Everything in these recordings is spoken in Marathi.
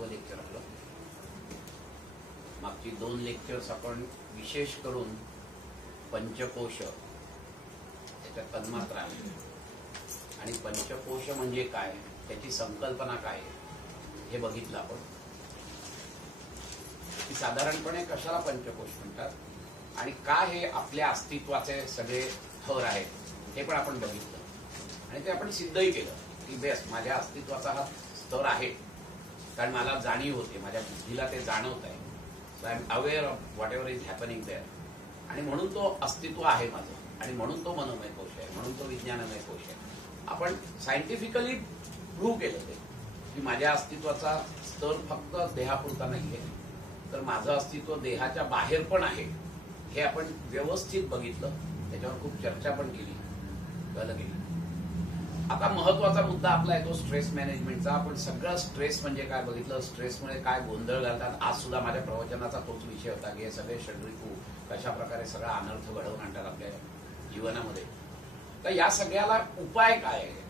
5वं लेक्चर आपलं. मागची 2 लेक्चर्स आपण विशेष करून पंचकोश त्याच्या तन्मात्रा आणि पंचकोश म्हणजे काय, त्याची संकल्पना काय हे बघितलं आपण. की साधारणपणे कशाला पंचकोश म्हणतात आणि काय हे आपल्या अस्तित्वाचे सगळे थर आहेत हे पण आपण बघितलं. आणि ते आपण सिद्धही केलं की बेस माझ्या अस्तित्वाचा हा स्तर आहे, कारण मला जाणीव होते, माझ्या बुद्धीला ते जाणवत आहे. So I am aware of whatever is happening there, आणि म्हणून तो अस्तित्व आहे माझं, आणि म्हणून तो मनोमय कोश आहे, म्हणून तो विज्ञानमय कोश आहे. आपण सायंटिफिकली प्रूव्ह केलं ते की माझ्या अस्तित्वाचा स्तर फक्त देहापुरता नाहीये, तर माझं अस्तित्व देहाच्या बाहेर पण आहे. हे आपण व्यवस्थित बघितलं, त्याच्यावर खूप चर्चा पण केली, कळलं गेली. आता महत्वाचा मुद्दा आपला आहे तो स्ट्रेस मॅनेजमेंटचा. आपण सगळं स्ट्रेस म्हणजे काय बघितलं, स्ट्रेसमुळे काय गोंधळ घालतात. आज सुद्धा माझ्या प्रवचनाचा तोच विषय होता की हे सगळे षड्रिपू कशा प्रकारे सगळा अनर्थ घडवून आणतात आपल्या जीवनामध्ये. तर या सगळ्याला उपाय काय आहे?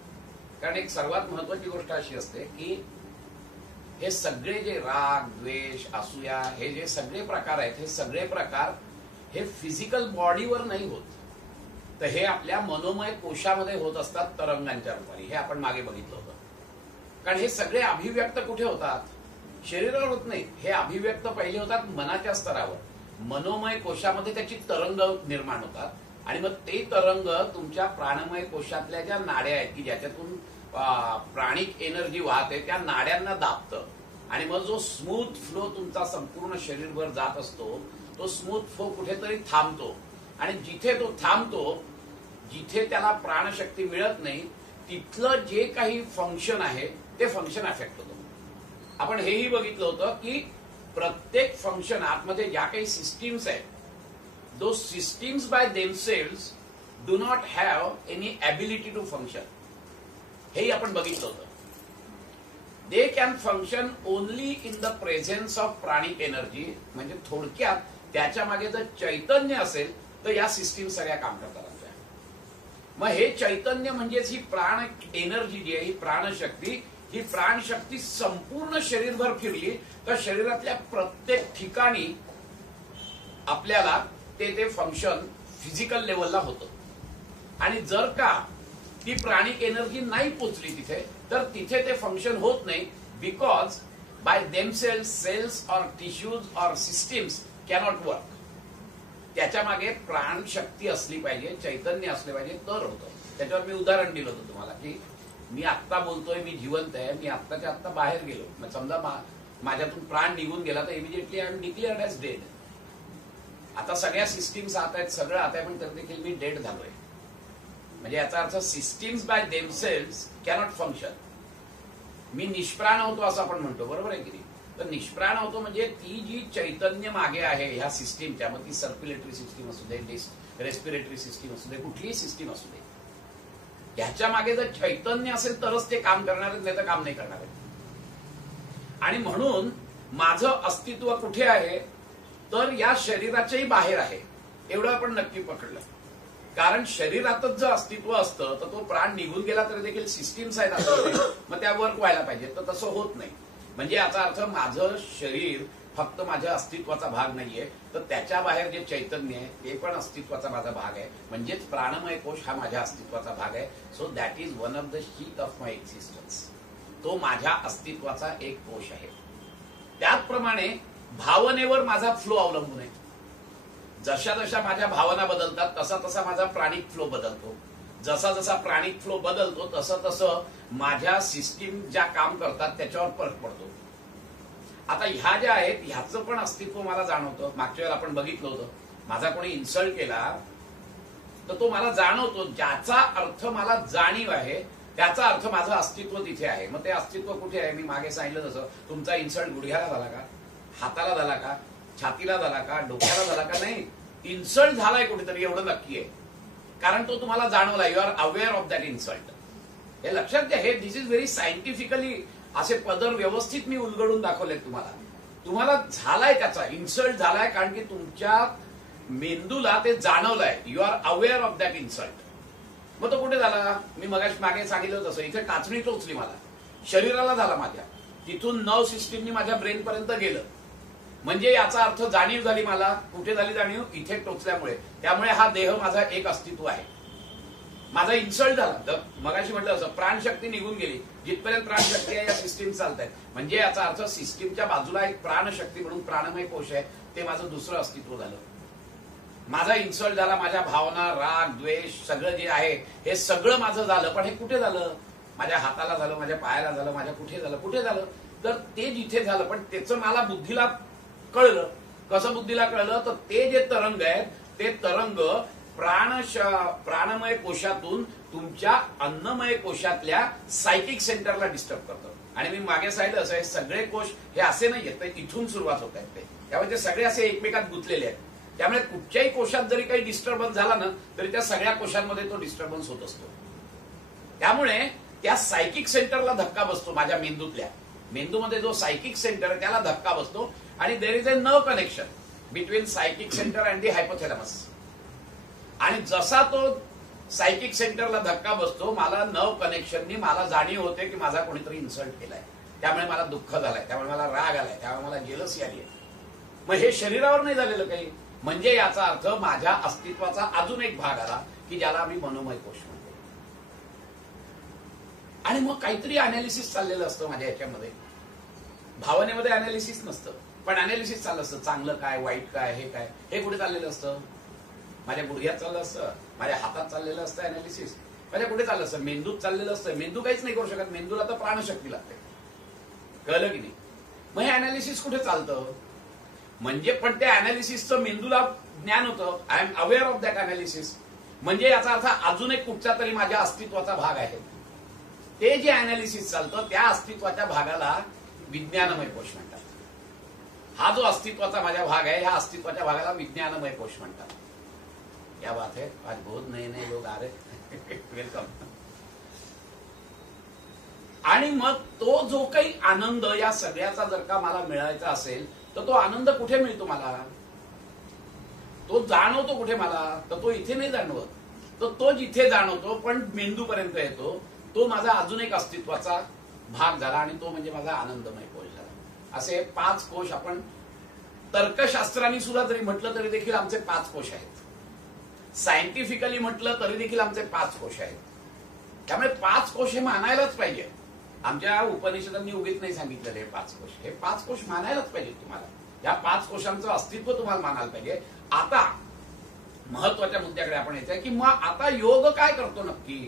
कारण एक सर्वात महत्वाची गोष्ट अशी असते की हे सगळे जे राग, द्वेष, असूया हे जे सगळे प्रकार आहेत, हे सगळे प्रकार हे फिजिकल बॉडीवर नाही होत, तर हे आपल्या मनोमय कोशामध्ये होत असतात तरंगांच्या रूपाने. हे आपण मागे बघितलं होतं. कारण हे सगळे अभिव्यक्त कुठे होतात? शरीरावर होत नाही. हे अभिव्यक्त पहिले होतात मनाच्या स्तरावर. मनोमय कोशामध्ये त्याची तरंग निर्माण होतात, आणि मग ते तरंग तुमच्या प्राणमय कोशातल्या ज्या नाड्या आहेत की ज्याच्यातून प्राणिक एनर्जी वाहते त्या नाड्यांना दाबतं, आणि मग जो स्मूथ फ्लो तुमचा संपूर्ण शरीरभर जात असतो तो स्मूथ फ्लो कुठेतरी थांबतो, आणि जिथे तो थांबतो, जिथे त्याला प्राणशक्ती मिळत नाही, तिथलं जे काही फंक्शन आहे ते फंक्शन अफेक्ट होतं. आपण हेही बघितलं होतं की प्रत्येक फंक्शन आतमध्ये ज्या काही सिस्टीम्स आहेत, those systems by themselves do not have any ability to function. हेही आपण बघितलं होतं. They can function only in the presence of pranic energy. म्हणजे थोडक्यात त्याच्या मागे जर चैतन्य असेल तर या सिस्टीम सगळ्या काम करतात आमच्या. मग हे चैतन्य म्हणजेच ही प्राण एनर्जी जी आहे, ही प्राणशक्ती, ही प्राणशक्ती संपूर्ण शरीरभर फिरली तर शरीरातल्या प्रत्येक ठिकाणी आपल्याला ते फंक्शन फिजिकल लेवलला होतं. आणि जर का ती प्राणिक एनर्जी नाही पोचली तिथे, तर तिथे ते फंक्शन होत नाही, because by themselves cells or tissues or systems cannot work. त्याच्या मागे प्राणशक्ती असली पाहिजे, चैतन्य असले पाहिजे, तर होतं. त्याच्यावर मी उदाहरण दिलं होतं तुम्हाला की मी आत्ता बोलतोय, मी जिवंत आहे, मी आत्ताच्या आत्ता बाहेर गेलो, मग समजा माझ्यातून प्राण निघून गेला तर immediately I am declared as dead. आता सगळ्या सिस्टीम्स आत आहेत, सगळं आत आहे, पण तर देखील मी डेड झालोय. म्हणजे याचा अर्थ systems by themselves cannot function. मी निष्प्राण होतो असं आपण म्हणतो, बरोबर आहे की नाही? तर निष्प्राण होतो म्हणजे ती जी चैतन्य मागे आहे ह्या सिस्टीमच्या, मग ती सर्क्युलेटरी सिस्टीम असू दे, रेस्पिरेटरी सिस्टीम असू दे, कुठलीही सिस्टीम असू दे, ह्याच्या मागे जर चैतन्य असेल तरच ते काम करणार आहेत, नाही तर काम नाही करणार आहेत. आणि म्हणून माझं अस्तित्व कुठे आहे, तर या शरीराच्याही बाहेर आहे, एवढं आपण नक्की पकडलं. कारण शरीरातच जर अस्तित्व असतं तर तो प्राण निघून गेला तरी देखील सिस्टीम्स आहेत असं, मग त्या वर्क व्हायला पाहिजे, तर तसं होत नाही. म्हणजे याचा अर्थ माझं शरीर फक्त माझ्या अस्तित्वाचा भाग नाहीये, तर त्याच्या बाहेर जे चैतन्य आहे ते पण अस्तित्वाचा माझा भाग आहे. म्हणजेच प्राणमय कोश हा माझ्या अस्तित्वाचा भाग आहे. So that is one of the sheet of my existence. तो माझ्या अस्तित्वाचा एक कोश आहे. त्याचप्रमाणे भावनेवर माझा फ्लो अवलंबून आहे. जशा जशा माझ्या भावना बदलतात तसा तसा माझा प्राणिक फ्लो बदलतो. जसा जसा प्राणिक फ्लो बदलतो तसं तसं माझ्या सिस्टीम ज्या काम करतात त्याच्यावर फरक पडतो. आता ह्या ज्या आहेत ह्याचं पण अस्तित्व मला जाणवतं. मागच्या वेळेला आपण बघितलं होतं, माझा कोणी इन्सल्ट केला तर तो मला जाणवतो. ज्याचा अर्थ मला जाणीव आहे त्याचा अर्थ माझं अस्तित्व तिथे आहे. मग ते अस्तित्व कुठे आहे? मी मागे सांगितलं तसं, तुमचा इन्सल्ट गुडघ्याला झाला का, हाताला झाला का, छातीला झाला का, डोक्याला झाला का? नाही, इन्सल्ट झालाय कुठेतरी एवढं नक्की आहे, कारण तो तुम्हाला जाणवला. You are aware of that insult. हे लक्षात घ्या. हे दिस इज व्हेरी सायंटिफिकली असे पदर व्यवस्थित मी उलगडून दाखवले तुम्हाला. तुम्हाला झालाय त्याचा इन्सल्ट झालाय, कारण की तुमच्या मेंदूला ते जाणवलंय. You are aware of that insult. मग तो कुठे झाला? मी मागे सांगितलं तसं, इथे टाचणी टोचली मला, शरीराला झाला माझ्या, तिथून नर्व सिस्टीमनी माझ्या ब्रेन पर्यंत गेलं. म्हणजे याचा अर्थ जाणीव झाली मला. कुठे झाली जाणीव? इथे टोचल्यामुळे. त्यामुळे हा देह माझा एक अस्तित्व आहे. माझा इन्सल्ट झाला. मगाशी म्हटलं असं, प्राणशक्ती निघून गेली. जिथपर्यंत प्राणशक्ती आहे या सिस्टीम चालत आहेत. म्हणजे याचा अर्थ सिस्टीमच्या बाजूला एक प्राणशक्ती म्हणून प्राणमय कोश आहे, ते माझं दुसरं अस्तित्व झालं. माझा इन्सल्ट झाला. माझ्या भावना, राग, द्वेष सगळं जे आहे हे सगळं माझं झालं. पण हे कुठे झालं? माझ्या हाताला झालं, माझ्या पायाला झालं, माझ्या कुठे झालं? कुठे झालं? तर ते जिथे झालं, पण त्याचं मला बुद्धीला कळलं. कसं बुद्धीला कळलं? तर ते जे तरंग आहेत ते तरंग प्राणमय कोशातून तुमच्या अन्नमय कोशातल्या सायकिक सेंटरला डिस्टर्ब करतं. आणि मी मागे सांगितलं असं, हे सगळे कोश हे असे नाही येत, इथून सुरुवात होत आहेत ते. त्यामुळे ते सगळे असे एकमेकात गुंतलेले आहेत. त्यामुळे कुठच्याही कोशात जरी काही डिस्टर्बन्स झाला ना, तरी त्या सगळ्या कोशांमध्ये तो डिस्टर्बन्स होत असतो. त्यामुळे त्या सायकिक सेंटरला धक्का बसतो. माझ्या मेंदूमध्ये जो सायकिक सेंटर आहे त्याला धक्का बसतो. आणि there is a nerve connection between psychic centre and the hypothalamus. आणि जसा तो सायकिक सेंटरला धक्का बसतो, मला नर्व कनेक्शननी मला जाणीव होते की माझा कोणीतरी इन्सल्ट केलाय. त्यामुळे मला दुःख झालंय, त्यामुळे मला राग आलाय, त्यामुळे मला जेलसी आली आहे. मग हे शरीरावर नाही झालेलं काही. म्हणजे याचा अर्थ माझ्या अस्तित्वाचा अजून एक भाग आला की ज्याला आम्ही मनोमय कोश म्हणतो. आणि मग काहीतरी अनालिसिस चाललेलं असतं माझ्या याच्यामध्ये. भावनेमध्ये अनालिसिस नसतं, पण अनालिसिस चाललं असतं. चांगलं काय, वाईट काय, हे काय, हे कुठे चाललेलं असतं? माझ्या गुडघ्यात चाललं असतं, माझ्या हातात चाललेलं असतं अनालिसिस. माझ्या कुठे चाललं असतं? मेंदूत चाललेलं असतं. मेंदू काहीच नाही करू शकत. मेंदूला तर प्राणशक्ती लागते. कळलं की नाही? मग हे अनालिसिस कुठे चालतं? म्हणजे पण त्या अनालिसिसचं मेंदूला ज्ञान होतं. I am aware of that analysis. म्हणजे याचा अर्थ अजून एक कुठचा तरी माझ्या अस्तित्वाचा भाग आहे. ते जे अनालिसिस चालतं त्या अस्तित्वाच्या भागाला विज्ञानमय कोश म्हणतात. हा जो अस्तित्वाचा माझा भाग आहे, ह्या अस्तित्वाच्या भागाला विज्ञानमय कोश म्हणतात. क्या बात है, आज बहुत नए नए लोग आ रहे. वेलकम. आणि मग तो जो काही आनंद या सगळ्याचा जर का मला मिळायचा असेल, तर तो आनंद कुठे मिळतो मला? तो जाणवतो कुठे मला? तर तो इथे नाही जाणवत. तर तो जिथे जाणवतो पण मेंदूपर्यंत येतो, तो माझा अजून एक अस्तित्वाचा भाग झाला. आणि तो म्हणजे माझा आनंदमय कोश झाला. असे 5 कोश आपण तर्कशास्त्राने सुद्धा जरी म्हटलं तरी देखील आमचे 5 कोश आहेत. सायंटिफिकली म्हटलं तरी देखील आमचे 5 कोश आहेत. त्यामुळे 5 कोश हे मानायलाच पाहिजे. आमच्या उपनिषदांनी उगीच नाही सांगितलेले हे 5 कोश. हे 5 कोश मानायलाच पाहिजे तुम्हाला. या 5 कोशांचं अस्तित्व तुम्हाला मानायला पाहिजे. आता महत्वाच्या मुद्द्याकडे आपण येतोय की मग आता योग काय करतो नक्की?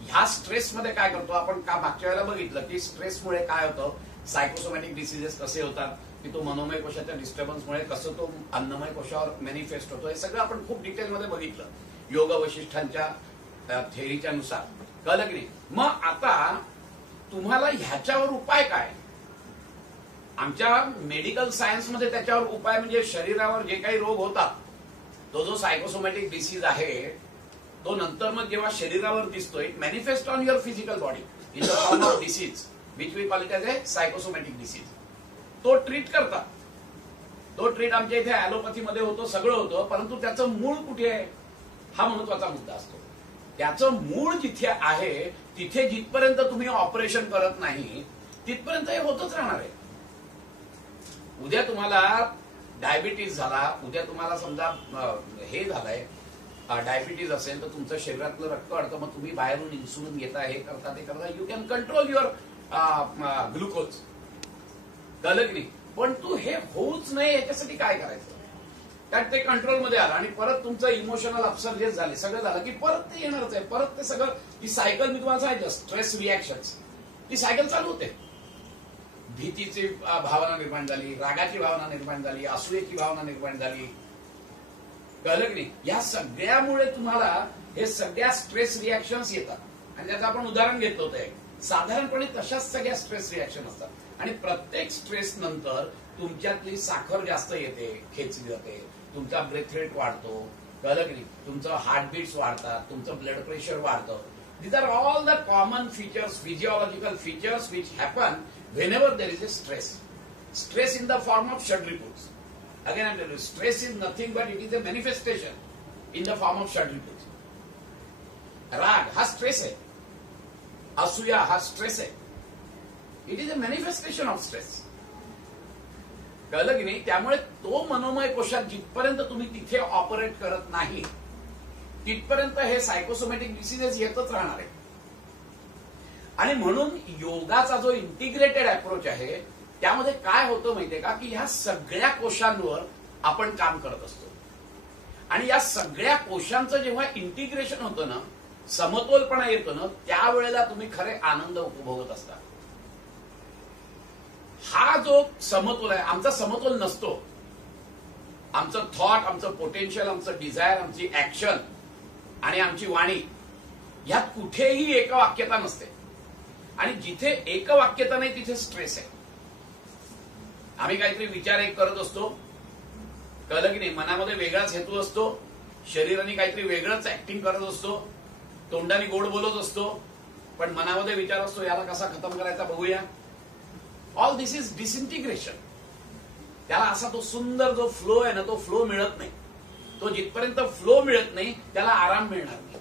ह्या स्ट्रेसमध्ये काय करतो? आपण का मागच्या वेळेला बघितलं की स्ट्रेसमुळे काय होतं, सायकोसोमॅटिक डिसिजेस कसे होतात, की तो मनोमय कोशाच्या डिस्टर्बन्समुळे कसं तो अन्नमय कोशावर मॅनिफेस्ट होतो, हे सगळं आपण खूप डिटेलमध्ये बघितलं योग वशिष्ठांच्या थेअरीच्या नुसार. कळलं की नाही? मग आता तुम्हाला ह्याच्यावर उपाय काय? आमच्या मेडिकल सायन्समध्ये त्याच्यावर उपाय म्हणजे शरीरावर जे काही रोग होतात, तो जो सायकोसोमॅटिक डिसीज आहे तो नंतर मग जेव्हा शरीरावर दिसतो, it manifest on your physical body in the form of disease which we call it as a psychosomatic disease. तो ट्रीट करतात. तो ट्रीट आमच्या इथे ॲलोपॅथीमध्ये होतो, सगळं होतं. परंतु त्याचं मूळ कुठे आहे हा महत्वाचा मुद्दा असतो. त्याचं मूळ जिथे आहे तिथे जिथपर्यंत तुम्ही ऑपरेशन करत नाही तिथपर्यंत हे होतच राहणार आहे. उद्या तुम्हाला डायबिटीज झाला, उद्या तुम्हाला समजा हे झालंय डायबिटीज असेल, तर तुमचं शरीरातलं रक्त अडतं, मग तुम्ही बाहेरून इन्सुलिन घेता, हे करता ते करता, you can control your glucose. कळलं की नाही? पण तू हे होऊच नाही याच्यासाठी काय करायचं? कारण ते कंट्रोलमध्ये आलं आणि परत तुमचं इमोशनल अपसर्जेस झाले, सगळं झालं की परत ते येणारच आहे. परत ते सगळं ती सायकल मी तुम्हाला सांगितलं, स्ट्रेस रिॲक्शन्स, ती सायकल चालू होते. भीतीची भावना निर्माण झाली, रागाची भावना निर्माण झाली, असूयेची भावना निर्माण झाली. कळलं की नाही? या सगळ्यामुळे तुम्हाला हे सगळ्या स्ट्रेस रिॲक्शन्स येतात. आणि त्याचं आपण उदाहरण घेतलं होतं. साधारणपणे तशाच सगळ्या स्ट्रेस रिॲक्शन असतात. आणि प्रत्येक स्ट्रेस नंतर तुमच्यातली साखर जास्त येते, खेचली जाते, तुमचा ब्रेथ रेट वाढतो. कळलं की नाही? तुमचं हार्टबीट्स वाढतात, तुमचं ब्लड प्रेशर वाढतं. These are all the common features, physiological features which happen whenever there is a stress. Stress in the form of Shadriputs. Again, I'm telling you, stress is nothing but it is a manifestation in the form of Shadriputs. राग हा स्ट्रेस आहे, असूया हा स्ट्रेस आहे. It is a manifestation of stress. कळलं की नाही? त्यामुळे तो मनोमय कोशात जिथपर्यंत तुम्ही तिथे ऑपरेट करत नाही तिथपर्यंत हे सायकोसोमॅटिक डिसीजेस येतच राहणार आहे. आणि म्हणून योगाचा जो इंटिग्रेटेड अप्रोच आहे त्यामध्ये काय होतं माहितीये का, की ह्या सगळ्या कोशांवर आपण काम करत असतो. आणि या सगळ्या कोशांचं जेव्हा इंटिग्रेशन होतं ना, समतोलपणा येतो ना, त्यावेळेला तुम्ही खरे आनंद उपभोगत असता. हा जो समतोल आहे, आमचा समतोल नसतो. आमचं थॉट, आमचं पोटेन्शियल, आमचं डिझायर, आमची ऍक्शन आणि आमची वाणी यात कुठेही एकवाक्यता नसते. आणि जिथे एकवाक्यता नाही तिथे स्ट्रेस आहे. आम्ही काहीतरी विचार एक करत असतो, कळलं की नाही? मनामध्ये वेगळाच हेतू असतो, शरीराने काहीतरी वेगळंच ऍक्टिंग करत असतो, तोंडाने गोड बोलत असतो, पण मनामध्ये विचार असतो याला कसा खतम करायचा बघूया. All this is disintegration. त्याला असा तो सुंदर जो फ्लो आहे ना, तो फ्लो मिळत नाही. तो जिथपर्यंत फ्लो मिळत नाही त्याला आराम मिळणार नाही.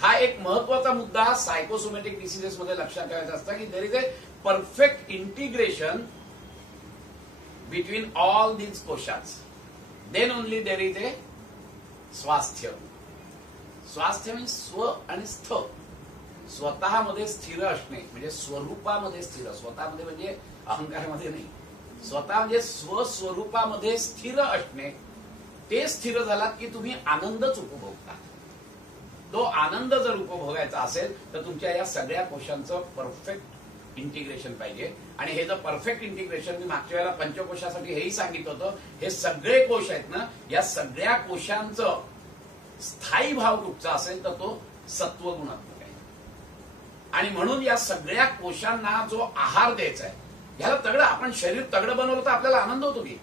हा एक महत्वाचा मुद्दा सायकोसोमॅटिक डिसीजेस मध्ये लक्षात ठेवायचा असता, की there is a perfect integration between all these koshas. Then only there is a swasthya. स्वास्थ्य म्हणजे स्व आणि स्थ. स्वतःमध्ये स्थिर असणे म्हणजे स्वरूपामध्ये स्थिर. स्वतःमध्ये म्हणजे अहंकारामध्ये नाही. स्वतः म्हणजे स्वस्वरूपामध्ये स्थिर असणे. ते स्थिर झालात की तुम्ही आनंदच उपभोगता. तो आनंद जर उपभोगायचा असेल तर तुमच्या या सगळ्या कोशांचं परफेक्ट इंटिग्रेशन पाहिजे. आणि हे जर परफेक्ट इंटिग्रेशन, मी मागच्या वेळेला पंचकोशासाठी हेही सांगितलं होतं, हे सगळे कोश आहेत ना, या सगळ्या कोशांचं स्थायी भाव कुठचा असेल तर तो सत्वगुणात्मक आहे. आणि म्हणून या सगळ्या कोशांना जो आहार द्यायचा आहे, ह्याला तगडं, आपण शरीर तगडं बनवलं तर आपल्याला आनंद होतो की.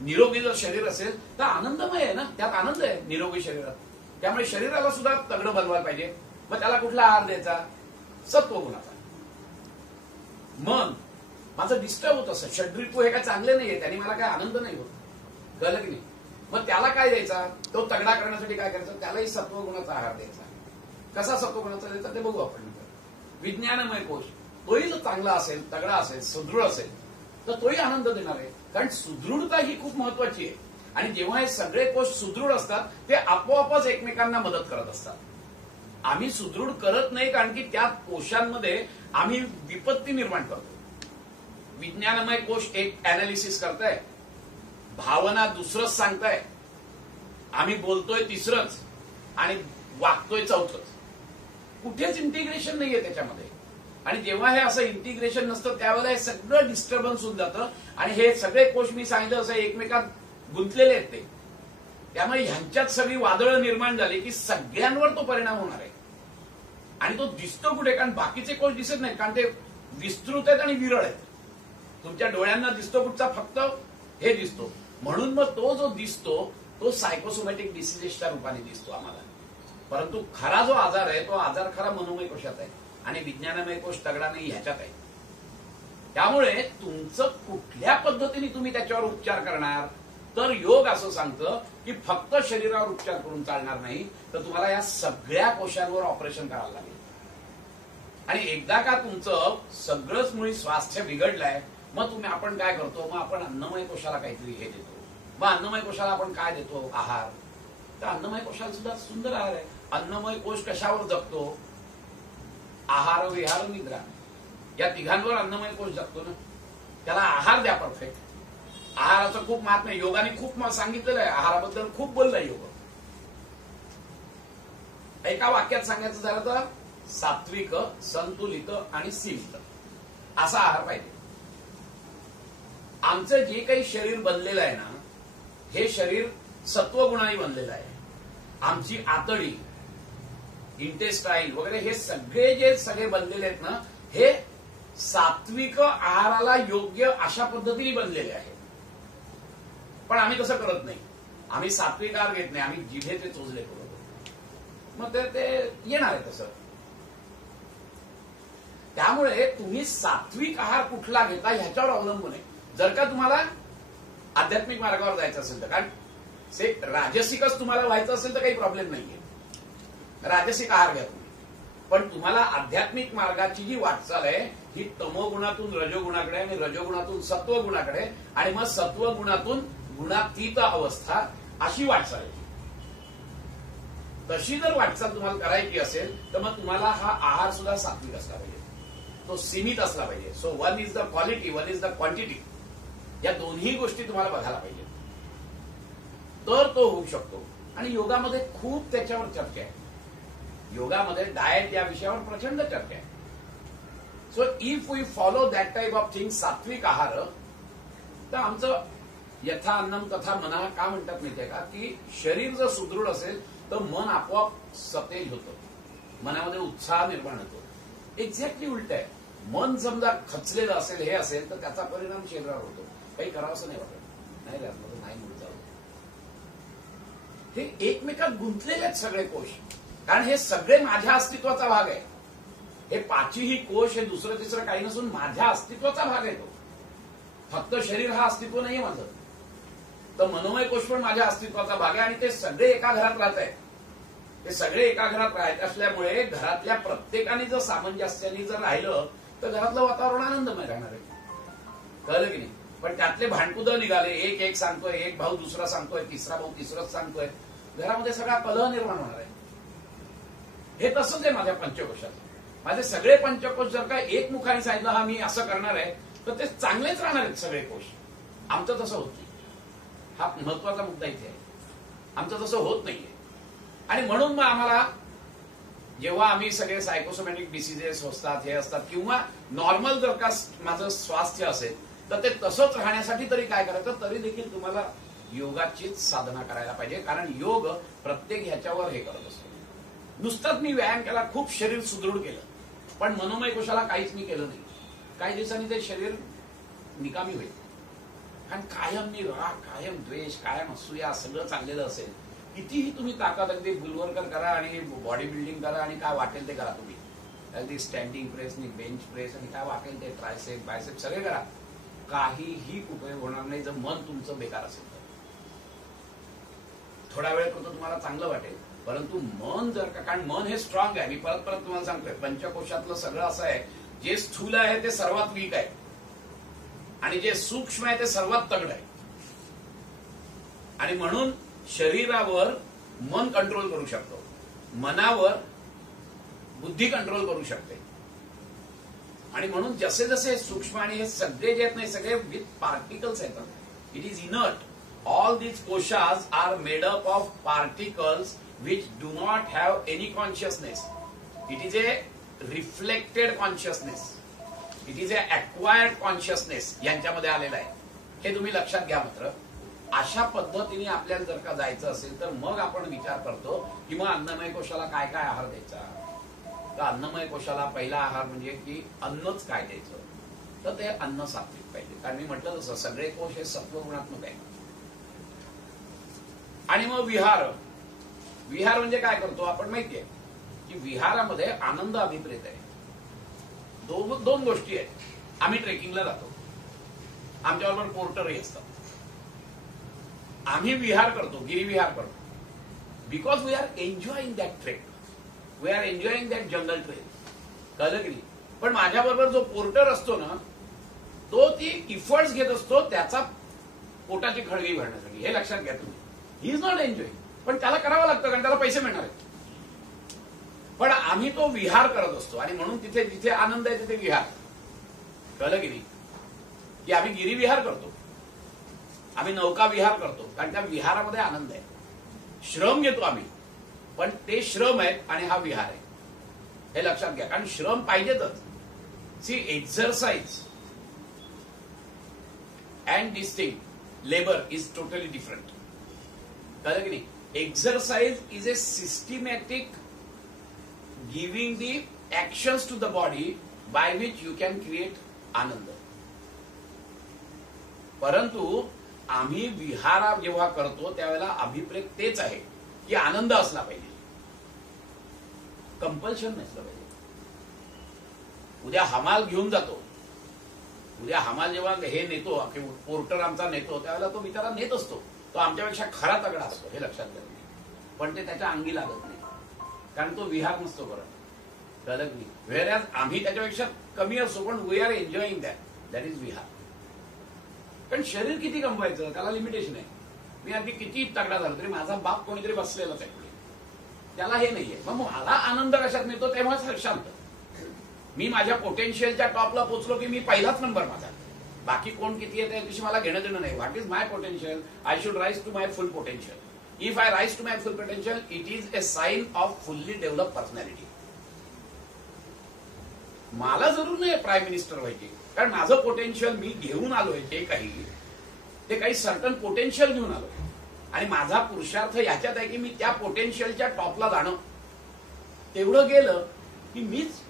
निरोगी जर शरीर असेल तर आनंदमय आहे ना, त्यात आनंद आहे निरोगी शरीरात. त्यामुळे शरीराला सुद्धा तगडं बनवायला पाहिजे. मग त्याला कुठला आहार द्यायचा? सत्वगुणाचा. मन माझं डिस्टर्ब होत असं, षड्रिपू हे काय चांगले नाहीये, त्यांनी मला काय आनंद नाही होत. कळलं की नाही? मग त्याला काय द्यायचा? तो तगडा करण्यासाठी काय करायचं? त्यालाही सत्वगुणाचा आहार द्यायचा. कसा सत्वगुणाचा द्यायचा ते बघू आपण. विज्ञानमय कोश तोही जर चांगला असेल, तगडा असेल, सुदृढ असेल तर तोही आनंद देणार आहे. कारण सुदृढता ही खूप महत्वाची आहे. आणि जेव्हा हे सगळे कोश सुदृढ असतात ते आपोआपच एकमेकांना मदत करत असतात. आम्ही सुदृढ करत नाही कारण की त्या कोशांमध्ये आम्ही विपत्ती निर्माण करतो. विज्ञानमय कोश एक अनालिसिस करताय, भावना दुसरंच सांगताय, आम्ही बोलतोय तिसरंच आणि वागतोय चौथंच. कुठेच इंटिग्रेशन नाहीये त्याच्यामध्ये. आणि जेव्हा हे असं इंटिग्रेशन नसतं त्यावेळेला हे सगळं डिस्टर्बन्स होऊन जातं. आणि हे सगळे कोश मी सांगितलं असं एकमेकात गुंतलेले आहेत ते. त्यामुळे ह्यांच्यात सगळी वादळं निर्माण झाली की सगळ्यांवर तो परिणाम होणार आहे. आणि तो दिसतो कुठे? कारण बाकीचे कोश दिसत नाहीत, कारण ते विस्तृत आहेत आणि विरळ आहेत. तुमच्या डोळ्यांना दिसतो कुठचा? फक्त हे दिसतो. म्हणून मग तो जो दिसतो तो सायकोसोमॅटिक डिसीजेसच्या रूपाने दिसतो आम्हाला. परंतु खरा जो आजार आहे तो आजार खरा मनोमय कोशात आहे आणि विज्ञानमय कोश तगडा नाही ह्याच्यात आहे. त्यामुळे तुमचं कुठल्या पद्धतीने तुम्ही त्याच्यावर उपचार करणार? तर योग असं सांगतं की फक्त शरीरावर उपचार करून चालणार नाही, तर तुम्हाला या सगळ्या कोशांवर ऑपरेशन करावं लागेल. आणि एकदा का तुमचं सगळंच मुळी स्वास्थ्य बिघडलंय, मग आपण काय करतो? मग आपण अन्नमय कोशाला काहीतरी हे देतो. मग अन्नमय कोशाला आपण काय देतो? आहार. तर अन्नमय कोशाला सुद्धा सुंदर आहार आहे. अन्नमय कोश कशावर जगतो? आहार, विहार, निद्रा या तिघांवर अन्नमय कोश जगतो ना. त्याला आहार द्या परफेक्ट. आहाराचं खूप महात्म्य आहे. योगाने खूप सांगितलेलं आहे. आहाराबद्दल खूप बोललाय योग. एका वाक्यात सांगायचं झालं तर सात्विक, संतुलित आणि सीमित असा आहार पाहिजे. आमचं जे काही शरीर बनलेलं आहे ना, हे शरीर सत्वगुणाने बनलेलं आहे. आमची आतडी, इंटेस्टाईन वगैरे हे सगळे बनलेले आहेत ना, हे सात्विक आहाराला योग्य अशा पद्धतीने बनलेले आहेत. पण आम्ही तसं करत नाही. आम्ही सात्विक आहार घेत नाही, आम्ही जिभे ते चोचले करतो. मग ते येणार आहे तसं. त्यामुळे तुम्ही सात्विक आहार कुठला घेता ह्याच्यावर अवलंबून आहे. जर का तुम्हाला आध्यात्मिक मार्गावर जायचं असेल तर, कारण राजसिकच तुम्हाला व्हायचं असेल तर काही प्रॉब्लेम नाहीये, राजसिक आहार घ्या तुम्ही. पण तुम्हाला आध्यात्मिक मार्गाची जी वाटचाल आहे ही तमोगुणातून रजोगुणाकडे आणि रजोगुणातून सत्वगुणाकडे आणि मग सत्वगुणातून गुणातीत अवस्था अशी वाटचाल आहे. तशी जर वाटचाल तुम्हाला करायची असेल तर मग तुम्हाला हा आहार सुद्धा सात्विक असला पाहिजे, तो सीमित असला पाहिजे. So one is the quality, one is the quantity. या दोन्ही गोष्टी तुम्हाला बघायला पाहिजे, तर तो होऊ शकतो. आणि योगामध्ये खूप त्याच्यावर चर्चा आहे. योगामध्ये डाएट या विषयावर प्रचंड चर्चा आहे. So if we follow that type of thing, सात्विक आहार, तर आमचं यथा अन्नम तथा मना का म्हणतात माहितीये का, की शरीर जर सुदृढ असेल तर मन आपोआप सतेज होतं, मनामध्ये उत्साह निर्माण होतो. एक्झॅक्टली उलट आहे. मन समजा खचलेलं असेल, हे असेल, तर त्याचा परिणाम शरीरावर होतो. काही करावं असं नाही वाटत, नाही राहत, नाही मूळ चालू. हे एकमेकात गुंतलेले आहेत सगळे कोश, कारण हे सगळे माझ्या अस्तित्वाचा भाग आहे. हे पाचही कोश हे दुसरं तिसरं काही नसून माझ्या अस्तित्वाचा भाग आहे. तो फक्त शरीर हा अस्तित्व नाहीये माझं, तर मनोमय कोश पण माझ्या अस्तित्वाचा भाग आहे. आणि ते सगळे एका घरात राहत आहेत. ते सगळे एका घरात राहत असल्यामुळे घरातल्या प्रत्येकाने जर सामंजस्याने जर राहिलं तर घरातलं वातावरण आनंदमय राहणार आहे. कळलं की नाही? पण त्यातले भांडकुदं निघाले, एक एक सांगतोय, एक भाऊ दुसरा सांगतोय, तिसरा भाऊ तिसरंच सांगतोय, घरामध्ये सगळा कलह निर्माण होणार आहे. हे तसंच आहे माझ्या पंचकोशात. माझे सगळे पंचकोश जर का एकमुखाने सांगितलं हा मी असं करणार आहे, तर ते चांगलेच राहणार आहेत सगळे कोश. आमचं तसं होत नाही. हा महत्वाचा मुद्दा इथे आहे. आमचं तसं होत नाहीये. आणि म्हणून मग आम्हाला जेव्हा आम्ही सगळे सायकोसोमॅटिक डिसिजेस असतात, हे असतात, किंवा नॉर्मल जर का माझं स्वास्थ्य असेल तर ते तसंच राहण्यासाठी तरी काय करायचं, तरी देखील तुम्हाला योगाचीच साधना करायला पाहिजे. कारण योग प्रत्येक ह्याच्यावर हे करत असतो. नुसतंच मी व्यायाम केला, खूप शरीर सुदृढ केलं, पण मनोमय कोशाला काहीच मी केलं नाही, काही दिवसांनी ते शरीर निकामी होईल. कारण कायम मी राग, कायम द्वेष, कायम असूया सगळं चाललेलं असेल. कितीही तुम्ही ताकद अगदी बुलवर्कर करा आणि बॉडी बिल्डिंग करा आणि काय वाटेल ते करा, तुम्ही अगदी स्टँडिंग प्रेस, बेंच प्रेस आणि काय वाटेल ते ट्रायसेप बायसेप सगळे करा, काहीही उपयोग होणार नाही जर मन तुमचं बेकार असेल तर. थोडा वेळ करतो तुम्हाला चांगलं वाटेल, परंतु मन जर का, कारण मन हे स्ट्रॉंग आहे. मी परत परत तुम्हाला सांगतोय, पंचकोशातलं सगळं असं आहे, जे स्थूल आहे ते सर्वात वीक आहे आणि जे सूक्ष्म आहे ते सर्वात तगड आहे. आणि म्हणून शरीरावर मन कंट्रोल करू शकतो, मनावर बुद्धी कंट्रोल करू शकते. आणि म्हणून जसे जसे सूक्ष्म आणि हे सगळे जे आहेत नाही, सगळे विथ पार्टिकल्स आहेत. It is inert. All these koshas are made up of particles which do not have any consciousness. It is a reflected consciousness, it is a acquired consciousness यांच्यामध्ये आलेला आहे. हे तुम्ही लक्षात घ्या. मात्र अशा पद्धतीने आपल्याला जर का जायचं असेल तर मग आपण विचार करतो की मग अन्नमय कोशाला काय काय आहार द्यायचा. तर अन्नमय कोशाला पहिला आहार म्हणजे की अन्नच काय द्यायचं, तर ते अन्न सात्विक पाहिजे. कारण मी म्हटलं तसं सगळे कोश हे सत्वगुणात्मक आहे. आणि मग विहार. विहार म्हणजे काय करतो आपण माहितीये की विहारामध्ये आनंद अभिप्रेत आहे. दोन गोष्टी आहेत. आम्ही ट्रेकिंगला जातो, आमच्याबरोबर पोर्टरही असतात. आम्ही विहार करतो, गिरिविहार करतो, because we are enjoying that trek, we are enjoying that jungle trail. कळलं की नाही? पण माझ्याबरोबर जो पोर्टर असतो ना, तो ती इफर्ट्स घेत असतो त्याचा पोटाची खळगी भरण्यासाठी. हे लक्षात घ्या तुम्ही. ही इज नॉट एन्जॉईंग, पण त्याला करावं लागतं कारण त्याला पैसे मिळणार आहेत. पण आम्ही तो विहार करत असतो आणि म्हणून तिथे जिथे आनंद आहे तिथे विहार. कळलं की नाही? की आम्ही गिरिविहार करतो, आम्ही नौका विहार करतो, कारण त्या विहारामध्ये आनंद आहे. श्रम घेतो आम्ही, पण ते श्रम आहेत आणि हा विहार आहे. हे लक्षात घ्या, कारण श्रम पाहिजेतच. See, exercise and this thing labour is totally different. कळलं की नाही? Exercise is a systematic giving the actions to the body by which you can create anand. परंतु आम्ही विहार जेव्हा करतो त्यावेळेला अभिप्रेत तेच आहे की आनंद असला पाहिजे, कंपल्शन नसलं पाहिजे. उद्या हमाल घेऊन जातो, उद्या हमाल जेव्हा हे नेतो, पोर्टर आमचा नेतो, त्यावेळेला तो बिचारा नेत असतो, तो आमच्यापेक्षा खरा तगडा असतो. हे लक्षात घ्या. पण ते त्याच्या अंगी लागत नाही, कारण तो विहार नसतो करत. कळलं की व्हेअर आम्ही त्याच्यापेक्षा कमी असो पण we are enjoying that is vihar. पण शरीर किती कमवायचं त्याला लिमिटेशन आहे. मी अगदी किती तगडा झालो तरी माझा बाप कोणीतरी बसलेलाच आहे पुढे, त्याला हे नाहीये. मग मला आनंद कशात मिळतो तेव्हाच शांत. मी माझ्या पोटेन्शियलच्या टॉपला पोहोचलो की मी पहिलाच नंबर माझा. बाकी कोण किती आहे त्याच्याशी मला घेणं देणं नाही. What is my potential, I should rise to my full potential. If I rise to my full potential it is a sign of fully develop personality. मला जरूर नाही प्राईम मिनिस्टर व्हायची, कारण माझं पोटेन्शियल मी घेऊन आलोय ते काही सर्टन पोटेन्शियल घेऊन आलो आणि माझा पुरुषार्थ याच्यात आहे की मी त्या पोटेन्शियलच्या टॉपला जाणं. तेवढं गेलं की मीच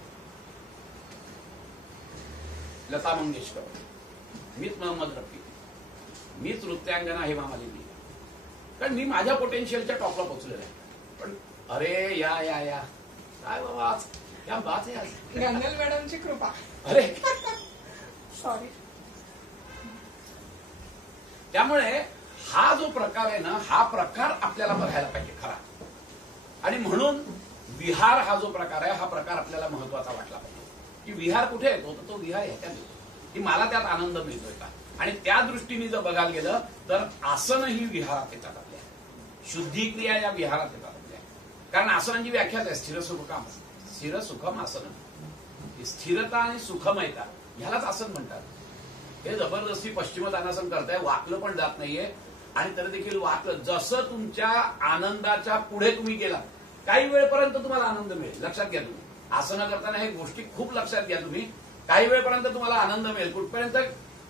लता मंगेशकर, मीच मोहम्मद रफी, मीच नृत्यांगना हेमा मालिनी, कारण मी माझ्या पोटेन्शियलच्या टॉपला पोहोचलेलो आहे. पण अरे या या या काय बाबा आज क्या बात आहे आज. गंगल मॅडमची कृपा. अरे सॉरी. त्यामुळे हा जो प्रकार आहे ना हा प्रकार आपल्याला बघायला पाहिजे खरा. आणि म्हणून विहार हा जो प्रकार आहे हा प्रकार आपल्याला महत्वाचा वाटला पाहिजे की विहार कुठे येतो तर तो विहार ह्याच्यात येतो की मला त्यात आनंद मिळतोय का. आणि त्या दृष्टीने जर बघायला गेलं तर आसन ही विहारात येतात आपल्या, शुद्धिक्रिया या विहारात येतात आपल्या. कारण आसनांची व्याख्याच आहे स्थिर सुखम आसन. स्थिरता आणि सुखमयता ह्यालाच आसन म्हणतात. हे जबरदस्ती पश्चिमोत्तानासन करताय, वाकलं पण जात नाहीये आणि तरी देखील वाकलं. जसं तुमच्या आनंदाच्या पुढे तुम्ही गेला काही वेळपर्यंत तुम्हाला आनंद मिळेल. लक्षात घ्या तुम्ही आसनं करताना हे गोष्टी खूप लक्षात घ्या तुम्ही. काही वेळपर्यंत तुम्हाला आनंद मिळेल, कुठपर्यंत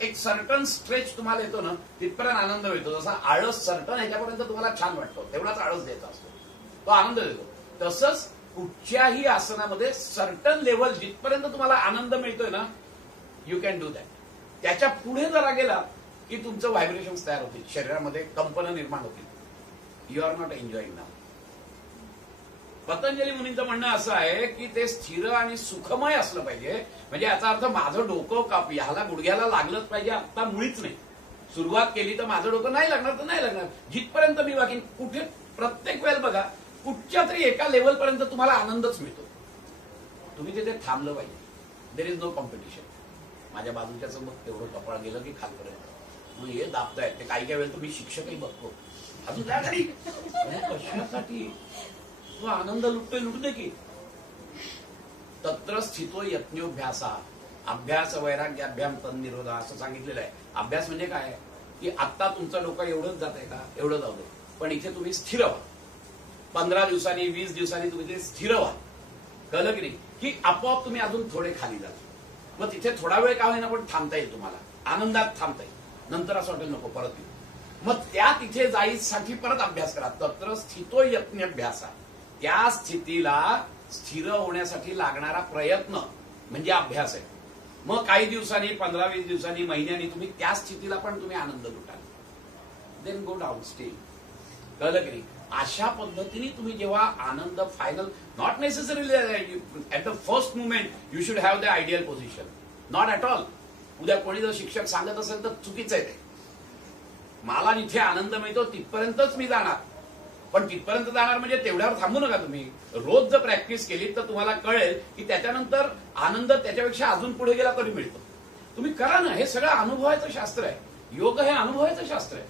एक सर्टन स्ट्रेच तुम्हाला येतो ना तिथपर्यंत आनंद मिळतो. जसा आळस सर्टन ह्याच्यापर्यंत तुम्हाला छान वाटतो तेवढाच आळस द्यायचा असतो, तो आनंद देतो. तसंच कुठच्याही आसनामध्ये सर्टन लेव्हल जिथपर्यंत तुम्हाला आनंद मिळतोय ना यू कॅन डू दॅट. त्याच्या पुढे जरा गेला की तुमचं व्हायब्रेशन्स तयार होतील, शरीरामध्ये कंपनं निर्माण होतील. यू आर नॉट एन्जॉईंग नाव. पतंजली मुनींचं म्हणणं असं आहे की ते स्थिर आणि सुखमय असलं पाहिजे. म्हणजे याचा अर्थ माझं डोकं ह्याला गुडघ्याला लागलंच पाहिजे आता मुळीच नाही. सुरुवात केली तर माझं डोकं नाही लागणार तर नाही लागणार. जिथपर्यंत मी वाकीन कुठे प्रत्येक वेळेला बघा कुठच्या तरी एका लेवलपर्यंत तुम्हाला आनंदच मिळतो. तुम्ही तिथे थांबलं पाहिजे. There is no competition. माझ्या बाजूच्याच मग तेवढं कपाळ गेलं की खालपर्यंत मग हे दाबतायत ते काही काही वेळेला मी शिक्षकही बघतो अजून त्या घरी कशासाठी तो आनंद लुटतोय लुटू दे की. तत्र स्थितो यज्ञोभ्यासा अभ्यास वैराग्याभ्याम तन्निरोधा असं सांगितलेलं आहे. अभ्यास म्हणजे काय की आत्ता तुमचं डोकं एवढंच जात आहे का, एवढं जाऊ दे, पण इथे तुम्ही स्थिर व्हा. 15 दिवसांनी 20 दिवसांनी तुम्ही ते स्थिर व्हा. कळलं की नाही की आपोआप तुम्ही अजून थोडे खाली जाल. मग तिथे थोडा वेळ का होईना पण थांबता येईल तुम्हाला, आनंदात थांबता येईल. नंतर असं वाटेल नको परत येऊ. मग त्या तिथे जायसाठी परत अभ्यास करा. तत्र स्थितो यज्ञाभ्यासा. त्या स्थितीला स्थिर होण्यासाठी लागणारा प्रयत्न म्हणजे अभ्यास आहे. मग काही दिवसांनी 15-20 दिवसांनी महिन्यांनी तुम्ही त्या स्थितीला पण तुम्ही आनंद लुटाल. Then go down still. कळलं की नाही. अशा पद्धतीने तुम्ही जेव्हा आनंद final not necessarily at the first moment you should have the ideal position, not at all. उद्या कोणी जर शिक्षक सांगत असेल तर चुकीचं आहे ते. मला जिथे आनंद मिळतो तिथपर्यंतच मी जाणार, पण तिथपर्यंत जाणार म्हणजे तेवढ्यावर थांबू नका तुम्ही. रोज जर प्रॅक्टिस केली तर तुम्हाला कळेल की त्याच्यानंतर आनंद त्याच्यापेक्षा अजून पुढे गेला तरी मिळतो. तुम्ही करा ना. हे सगळं अनुभवाचं शास्त्र आहे. योग हे अनुभवाचं शास्त्र आहे.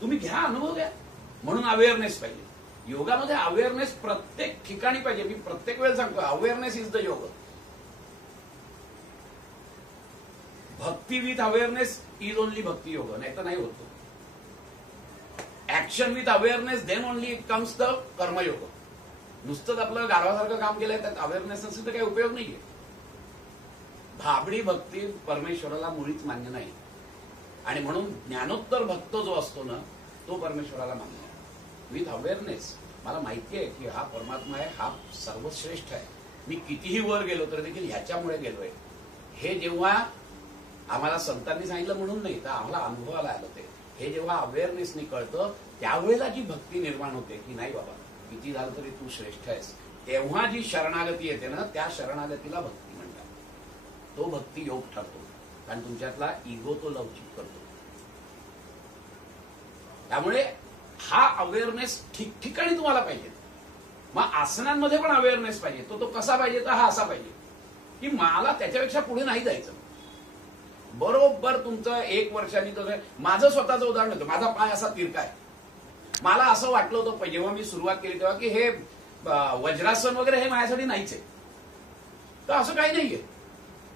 तुम्ही घ्या, अनुभव घ्या. म्हणून अवेअरनेस पाहिजे. योगामध्ये अवेअरनेस प्रत्येक ठिकाणी पाहिजे. मी प्रत्येक वेळेला सांगतो awareness is the yoga. Bhakti with awareness is only bhakti yoga, नाही तर नाही होतो. Action with awareness then only it comes the karmayoga. नुसतंच आपलं गाढवासारखं काम केलंय त्यात अवेअरनेस नसेल तर काही उपयोग नाहीये. भाबडी भक्ती परमेश्वराला मुळीच मान्य नाही. आणि म्हणून ज्ञानोत्तर भक्त जो असतो ना तो परमेश्वराला मान्य आहे. विथ अवेअरनेस मला माहिती आहे की हा परमात्मा आहे, हा सर्वश्रेष्ठ आहे. मी कितीही वर गेलो तर देखील ह्याच्यामुळे गेलोय. हे जेव्हा आम्हाला संतांनी सांगितलं म्हणून नाही तर आम्हाला अनुभवाला आलं ते. हे जेव्हा अवेअरनेसनी कळतं त्यावेळेला जी भक्ती निर्माण होते की नाही बाबा किती झालं तरी तू श्रेष्ठ आहेस, तेव्हा जी शरणागती येते ना त्या शरणागतीला भक्ती म्हणतात. तो भक्ती योग ठरतो. कारण तुमच्यातला इगो तो लवचिक करतो. त्यामुळे हा अवेअरनेस ठिकठिकाणी तुम्हाला पाहिजे. मग आसनांमध्ये पण अवेअरनेस पाहिजे. तो कसा पाहिजे तर हा असा पाहिजे की मला त्याच्यापेक्षा पुढे नाही जायचं. बरोबर तुमचं 1 वर्षांनी तर माझं स्वतःचं उदाहरण होतं. माझा पाय असा तिरका आहे. मला असं वाटलं होतं जेव्हा मी सुरुवात केली तेव्हा की हे वज्रासन वगैरे हे माझ्यासाठी नाहीच आहे. तर असं काही नाहीये.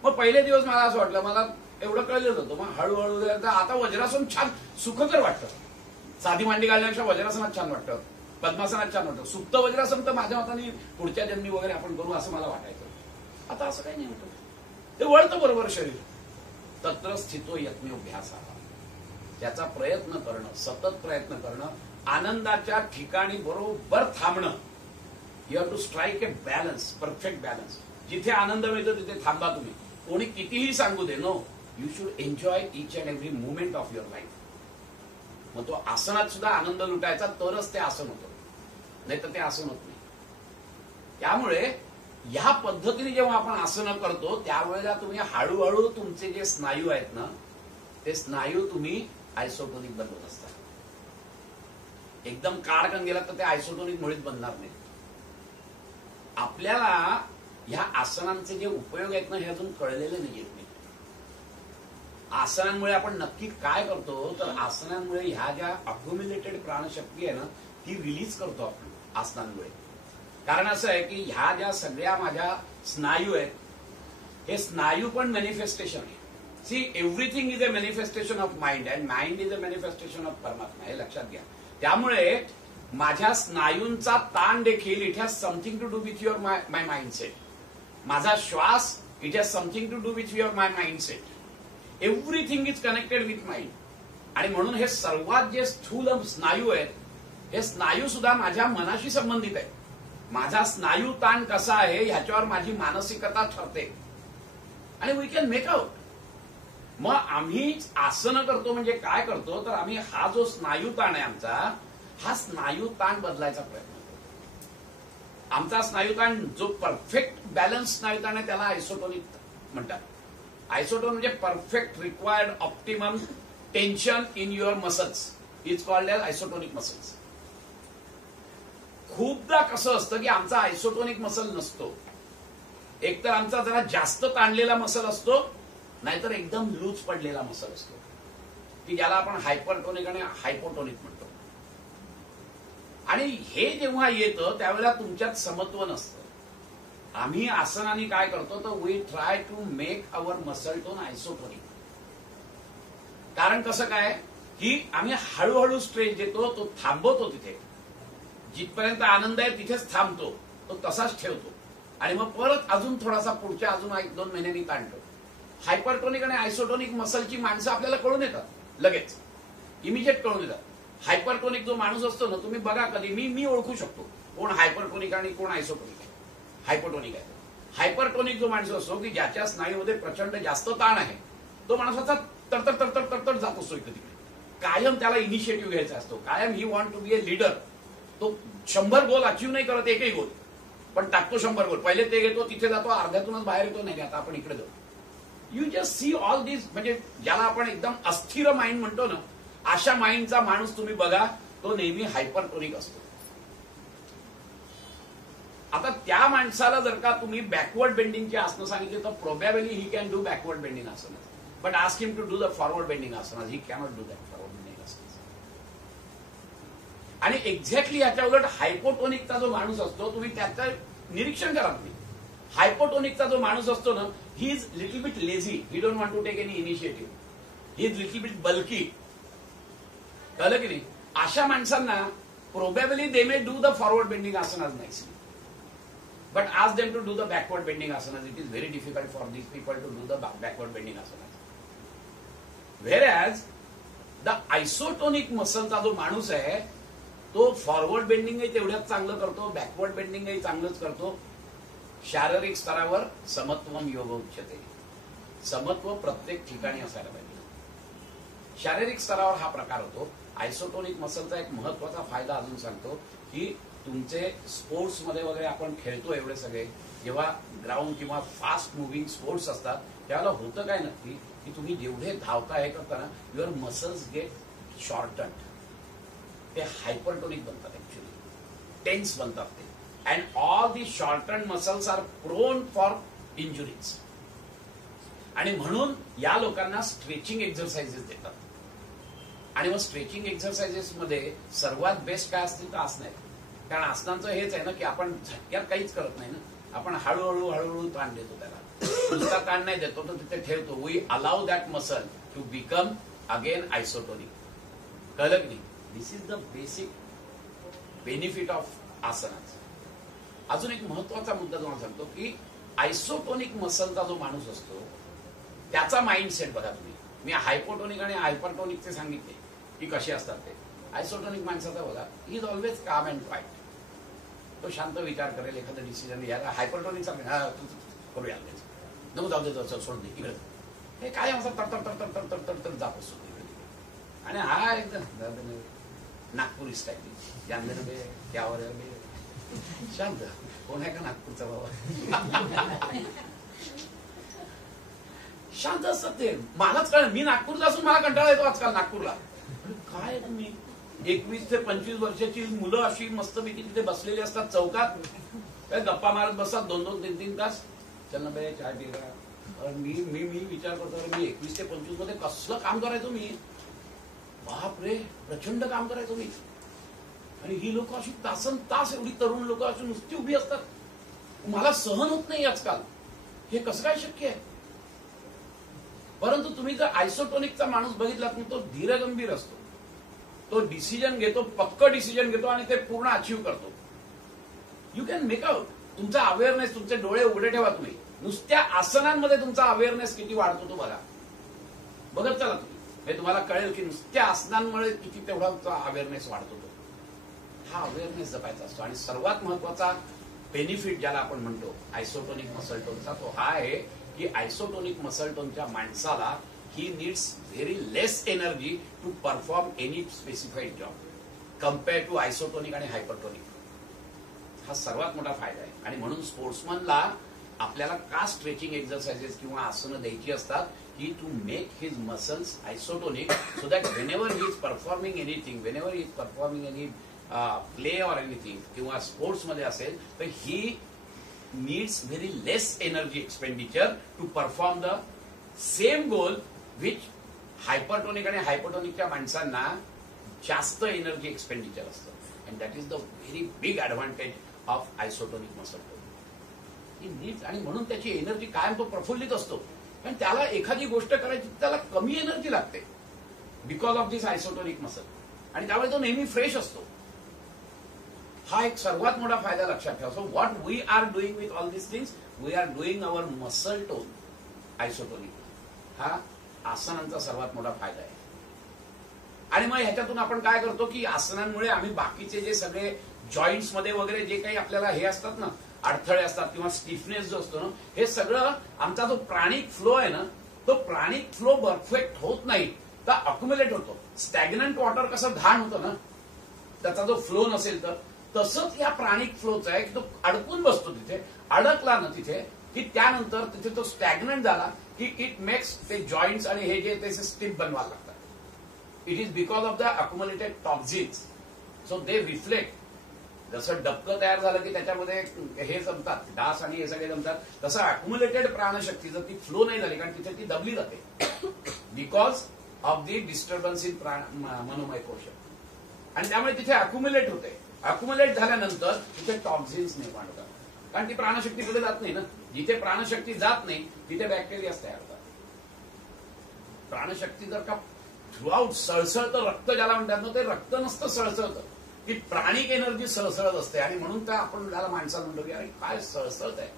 मग पहिले दिवस मला असं वाटलं, मला एवढं कळलेलं होतं. मग हळूहळू आता वज्रासन छान सुखकर वाटतं. साधी मांडी घालण्यापेक्षा वज्रासनात छान वाटतं, पद्मासनात छान वाटतं. सुप्त वज्रासन तर माझ्या मताने पुढच्या जन्मी वगैरे आपण करू असं मला वाटायचं. आता असं काही नाही होतं. ते वळतं बरोबर शरीर. तत्र स्थितो यत्नोभ्यासा. त्याचा प्रयत्न करणं, सतत प्रयत्न करणं, आनंदाच्या ठिकाणी बरोबर थांबणं. You have to strike a balance, perfect balance. जिथे आनंद मिळतो तिथे थांबा तुम्ही. कोणी कितीही सांगू दे, no, you should enjoy each and every movement of your life. मग तो आसनात सुद्धा आनंद लुटायचा, तरच ते आसन होतं, नाही तर ते आसन होत नाही. त्यामुळे ह्या पद्धतीने जेव्हा आपण आसनं करतो त्यावेळेला तुम्ही हळूहळू तुमचे जे स्नायू आहेत ना, ते स्नायू तुम्ही आयसोटोनिक बनवत असता. एकदम काढकन गेला तर ते आयसोटोनिक मुळीच बनणार नाही. आपल्याला ह्या आसनांचे जे उपयोग आहेत ना, हे अजून कळलेले नाहीयेत. आसनांमुळे आपण नक्की काय करतो तर आसनांमुळे ह्या ज्या अक्युम्युलेटेड प्राणशक्ती आहे ना, ती रिलीज करतो आपण आसनांमुळे. कारण असं आहे की ह्या ज्या सगळ्या माझ्या स्नायू आहेत, हे स्नायू पण मॅनिफेस्टेशन आहे. See, everything is a manifestation of mind and mind is a manifestation of paramatma. हे लक्षात घ्या. त्यामुळे माझ्या स्नायूंचा ताण देखील it has something to do with your my mindset. माझा श्वास it has something to do with your my mindset. Everything is connected with mind. आणि म्हणून हे सर्वात जे स्थूल स्नायू आहेत, हे स्नायू सुद्धा माझ्या मनाशी संबंधित आहे. माझा स्नायू ताण कसा आहे ह्याच्यावर माझी मानसिकता ठरते. आणि वी कॅन मेक आउट. मग आम्ही आसनं करतो म्हणजे काय करतो तर आम्ही हा जो स्नायू ताण आहे आमचा, हा स्नायू ताण बदलायचा प्रयत्न करतो. आमचा स्नायू ताण जो परफेक्ट बॅलन्स स्नायू ताण आहे त्याला आयसोटोनिक म्हणतात. आयसोटोन म्हणजे perfect required optimum tension in your muscles is called as isotonic muscles. खूपदा कसं असतं की आमचा आयसोटोनिक मसल नसतो. एकतर आमचा जरा जास्त ताणलेला मसल असतो, नाहीतर एकदम लूज पडलेला मसल असतो, की ज्याला आपण हायपरटोनिक आणि हायपोटोनिक म्हणतो. आणि हे जेव्हा येतं त्यावेळेला तुमच्यात समत्व नसतं. आम्ही आसनाने काय करतो तर we try to make our muscle tone isotonic. कारण कसं काय की आम्ही हळूहळू स्ट्रेच देतो, तो थांबवतो तिथे. जिथपर्यंत आनंद आहे तिथेच थांबतो, तो तसाच ठेवतो आणि मग परत अजून थोडासा पुढच्या अजून 1-2 महिन्यांनी ताणतो. हायपरटोनिक आणि आयसोटोनिक मसलची माणसं आपल्याला कळून येतात लगेच, इमिजिएट कळून येतात. हायपरटोनिक जो माणूस असतो ना, तुम्ही बघा कधी मी ओळखू शकतो कोण हायपरटोनिक आणि कोण आयसोटोनिक आहे. हायपोटोनिक आहे. हायपरटोनिक जो माणूस असतो की ज्याच्या स्नायूमध्ये प्रचंड जास्त ताण आहे, तो माणसाचा तडतड तडतड तडतड जात असतो इकडे तिकडे. कायम त्याला इनिशिएटिव्ह घ्यायचा असतो. कायम he want to be a leader. तो 100 गोल अचीव्ह नाही करत, एकही गोल, पण टाकतो 100 गोल. पहिले ते घेतो, तिथे जातो, अर्ध्यातूनच बाहेर येतो, नाही आता आपण इकडे जाऊ. यू जस्ट सी ऑल दिस. म्हणजे ज्याला आपण एकदम अस्थिर माइंड म्हणतो ना, अशा माइंडचा माणूस तुम्ही बघा, तो नेहमी हायपरटोनिक असतो. आता त्या माणसाला जर का तुम्ही बॅकवर्ड बेंडिंगची आसनं सांगितली तर probably he can do backward bending asan, but ask him to do the forward bending asan, he cannot do that forward bending asan. आणि एक्झॅक्टली याच्या उलट हायपोटोनिकचा जो माणूस असतो, तुम्ही त्याचं निरीक्षण करा. तुम्ही हायपोटोनिकचा जो माणूस असतो ना, he is little bit lazy, he don't want to take any initiative, he is little bit bulky. कळलं की नाही? अशा माणसांना probably they may do the forward bending asana as nicely, but ask them to do the backward bending asanas. It is very difficult for these people to do the backward bending asanas. Whereas the isotonic muscle चा जो माणूस आहे तो फॉरवर्ड बेंडिंगही तेवढ्याच चांगलं करतो, बॅकवर्ड बेंडिंगही चांगलंच करतो. शारीरिक स्तरावर समत्वम योग उच्यते. समत्व प्रत्येक ठिकाणी असायला पाहिजे. शारीरिक स्तरावर हा प्रकार होतो. आयसोटोनिक मसलचा एक महत्वाचा फायदा अजून सांगतो की तुमचे स्पोर्ट्स मध्ये वगैरे आपण खेळतो एवढे सगळे, जेव्हा ग्राउंड किंवा फास्ट मुव्हिंग स्पोर्ट्स असतात त्यावेळेला होतं काय नक्की की तुम्ही जेवढे धावता हे करताना युअर मसल्स गेट शॉर्टन. ते हायपरटोनिक बनतात, ऍक्च्युअली टेन्स बनतात ते. And all the shorten muscles are prone for injuries. आणि म्हणून या लोकांना स्ट्रेचिंग एक्सरसाइजेस देतात. आणि मग स्ट्रेचिंग एक्सरसाइजेस मध्ये सर्वात बेस्ट काय असतील तर आसनं आहेत. कारण आसनांचं हेच आहे ना की आपण झटक्यात काहीच करत नाही ना, आपण हळूहळू हळूहळू ताण देतो त्याला. नुसता ताण नाही देतो तर तिथे ठेवतो. We allow that muscle to become again isotonic. कळलं की नाही? This is the basic benefit of आसनाचं. अजून एक महत्वाचा मुद्दा तुम्हाला सांगतो की आयसोटोनिक मसलचा जो माणूस असतो त्याचा माइंडसेट बघा तुम्ही. मी हायपोटोनिक आणि हायपरटोनिकचे सांगितले की कसे असतात ते. आयसोटोनिक माणसाचा बघा, ही इज ऑलवेज काम अँड क्वाइट. तो शांत विचार करेल, एखादा डिसिजन घ्यायला. हायपरटोनिक करूया नको जाऊ दे, सोडून दे इकडे. हे काय असं तर जात असतो इकडे. आणि हा एकदम नागपुरी स्टाईल जानले त्यावर शांत. कोण आहे का नागपूरचा बाबा? शांत असतात ते. मलाच कळ, मी नागपूरचा असून मला कंटाळा येतो आजकाल नागपूरला. काय तुम्ही 21 ते 25 वर्षाची मुलं अशी मस्तपैकी तिथे बसलेली असतात चौकात, काय गप्पा मारत बसतात 2-2, 3-3 तास. चल ना बे चाय पी का. मी मी मी विचार करतो, मी 21 ते 25 मध्ये कसलं काम करायचो मी. बाप रे, प्रचंड काम करायचो मी. आणि ही लोक अशी तासन तास, एवढी तरुण लोक अशी नुसती उभी असतात. मला सहन होत नाही आजकाल. हे कसं काय शक्य आहे? परंतु तुम्ही जर आयसोटोनिकचा माणूस बघितलात, तो धीरगंभीर असतो. तो डिसिजन घेतो, पक्क डिसिजन घेतो आणि ते पूर्ण अचीव्ह करतो. You can make out. तुमचा अवेअरनेस, तुमचे डोळे उघडे ठेवा तुम्ही. नुसत्या आसनांमध्ये तुमचा अवेअरनेस किती वाढतो तो बघा. बघत चला तुम्ही, हे तुम्हाला कळेल की नुसत्या आसनांमुळे किती तेवढा तुमचा अवेअरनेस वाढतो. तो हा अवेअरनेस जपायचा असतो. आणि सर्वात महत्वाचा बेनिफिट ज्याला आपण म्हणतो आयसोटोनिक मसल टोनचा, तो हा आहे की आयसोटोनिक मसल टोनच्या माणसाला he needs very less energy to perform any specified job compare to isotonic आणि हायपरटोनिक. हा सर्वात मोठा फायदा आहे. आणि म्हणून स्पोर्ट्समनला आपल्याला का स्ट्रेचिंग एक्सरसाइजेस किंवा आसनं द्यायची असतात की to make his muscles isotonic, so that whenever he is performing anything, whenever he is performing any play or anything, किंवा स्पोर्ट्समध्ये असेल तर ही needs very less energy expenditure to perform the same goal which hypertonic आणि hypotonic माणसांना जास्त एनर्जी एक्सपेंडिचर असतं. and that is the very big advantage of isotonic muscle tone. He needs, आणि म्हणून त्याची एनर्जी कायम तो प्रफुल्लित असतो. पण त्याला एखादी गोष्ट करायची त्याला कमी एनर्जी लागते because of this isotonic muscle. आणि त्यामुळे तो नेहमी फ्रेश असतो. हा एक सर्वात मोठा फायदा लक्षात ठेवा. So what we are doing with all this things, we are doing our muscle tone isotonic. हा आसनांचा सर्वात मोठा फायदा आहे. आणि मग ह्याच्यातून आपण काय करतो की आसनांमुळे आम्ही बाकीचे जे सगळे जॉईंट्स मध्ये वगैरे जे काही आपल्याला हे असतात ना, अडथळे असतात किंवा स्टिफनेस जो असतो ना, हे सगळं आमचा जो प्राणिक फ्लो आहे ना, तो प्राणिक फ्लो परफेक्ट होत नाही तर अक्युमुलेट होतो. स्टॅग्नंट वॉटर कसं घाण होतं ना, त्याचा जो फ्लो नसेल तर तसंच या प्राणिक फ्लोचा आहे की तो अडकून बसतो तिथे. अडकला ना तिथे की त्यानंतर तिथे तो स्टॅग्नंट झाला की इट मेक्स ते जॉईंट्स आणि हे जे त्याचे स्टिफ बनवायला लागतात. It is because of the accumulated toxins. So they reflect. जसं डबकं तयार झालं की त्याच्यामध्ये हे जमतात, डास आणि हे सगळे जमतात, तसं अक्युमुलेटेड प्राणशक्ती जर ती फ्लो नाही झाली, कारण तिथे ती दबली जाते because of the disturbance in manomaya kosha. आणि त्यामुळे तिथे अक्युमुलेट होते. अक्युमुलेट झाल्यानंतर तिथे टॉक्झिन्स निर्माण होतात, कारण ती प्राणशक्ती पुढे जात नाही ना. जिथे प्राणशक्ती जात नाही तिथे बॅक्टेरियाज तयार होतात. प्राणशक्ती जर का थ्रूआउट सळसळतं रक्त ज्याला म्हणतात ना, ते रक्त नसतं सळसळतं, ती प्राणिक एनर्जी सळसळत असते. आणि म्हणून त्या आपण त्याला माणसाला म्हणतो की अरे काय सळसळत आहे,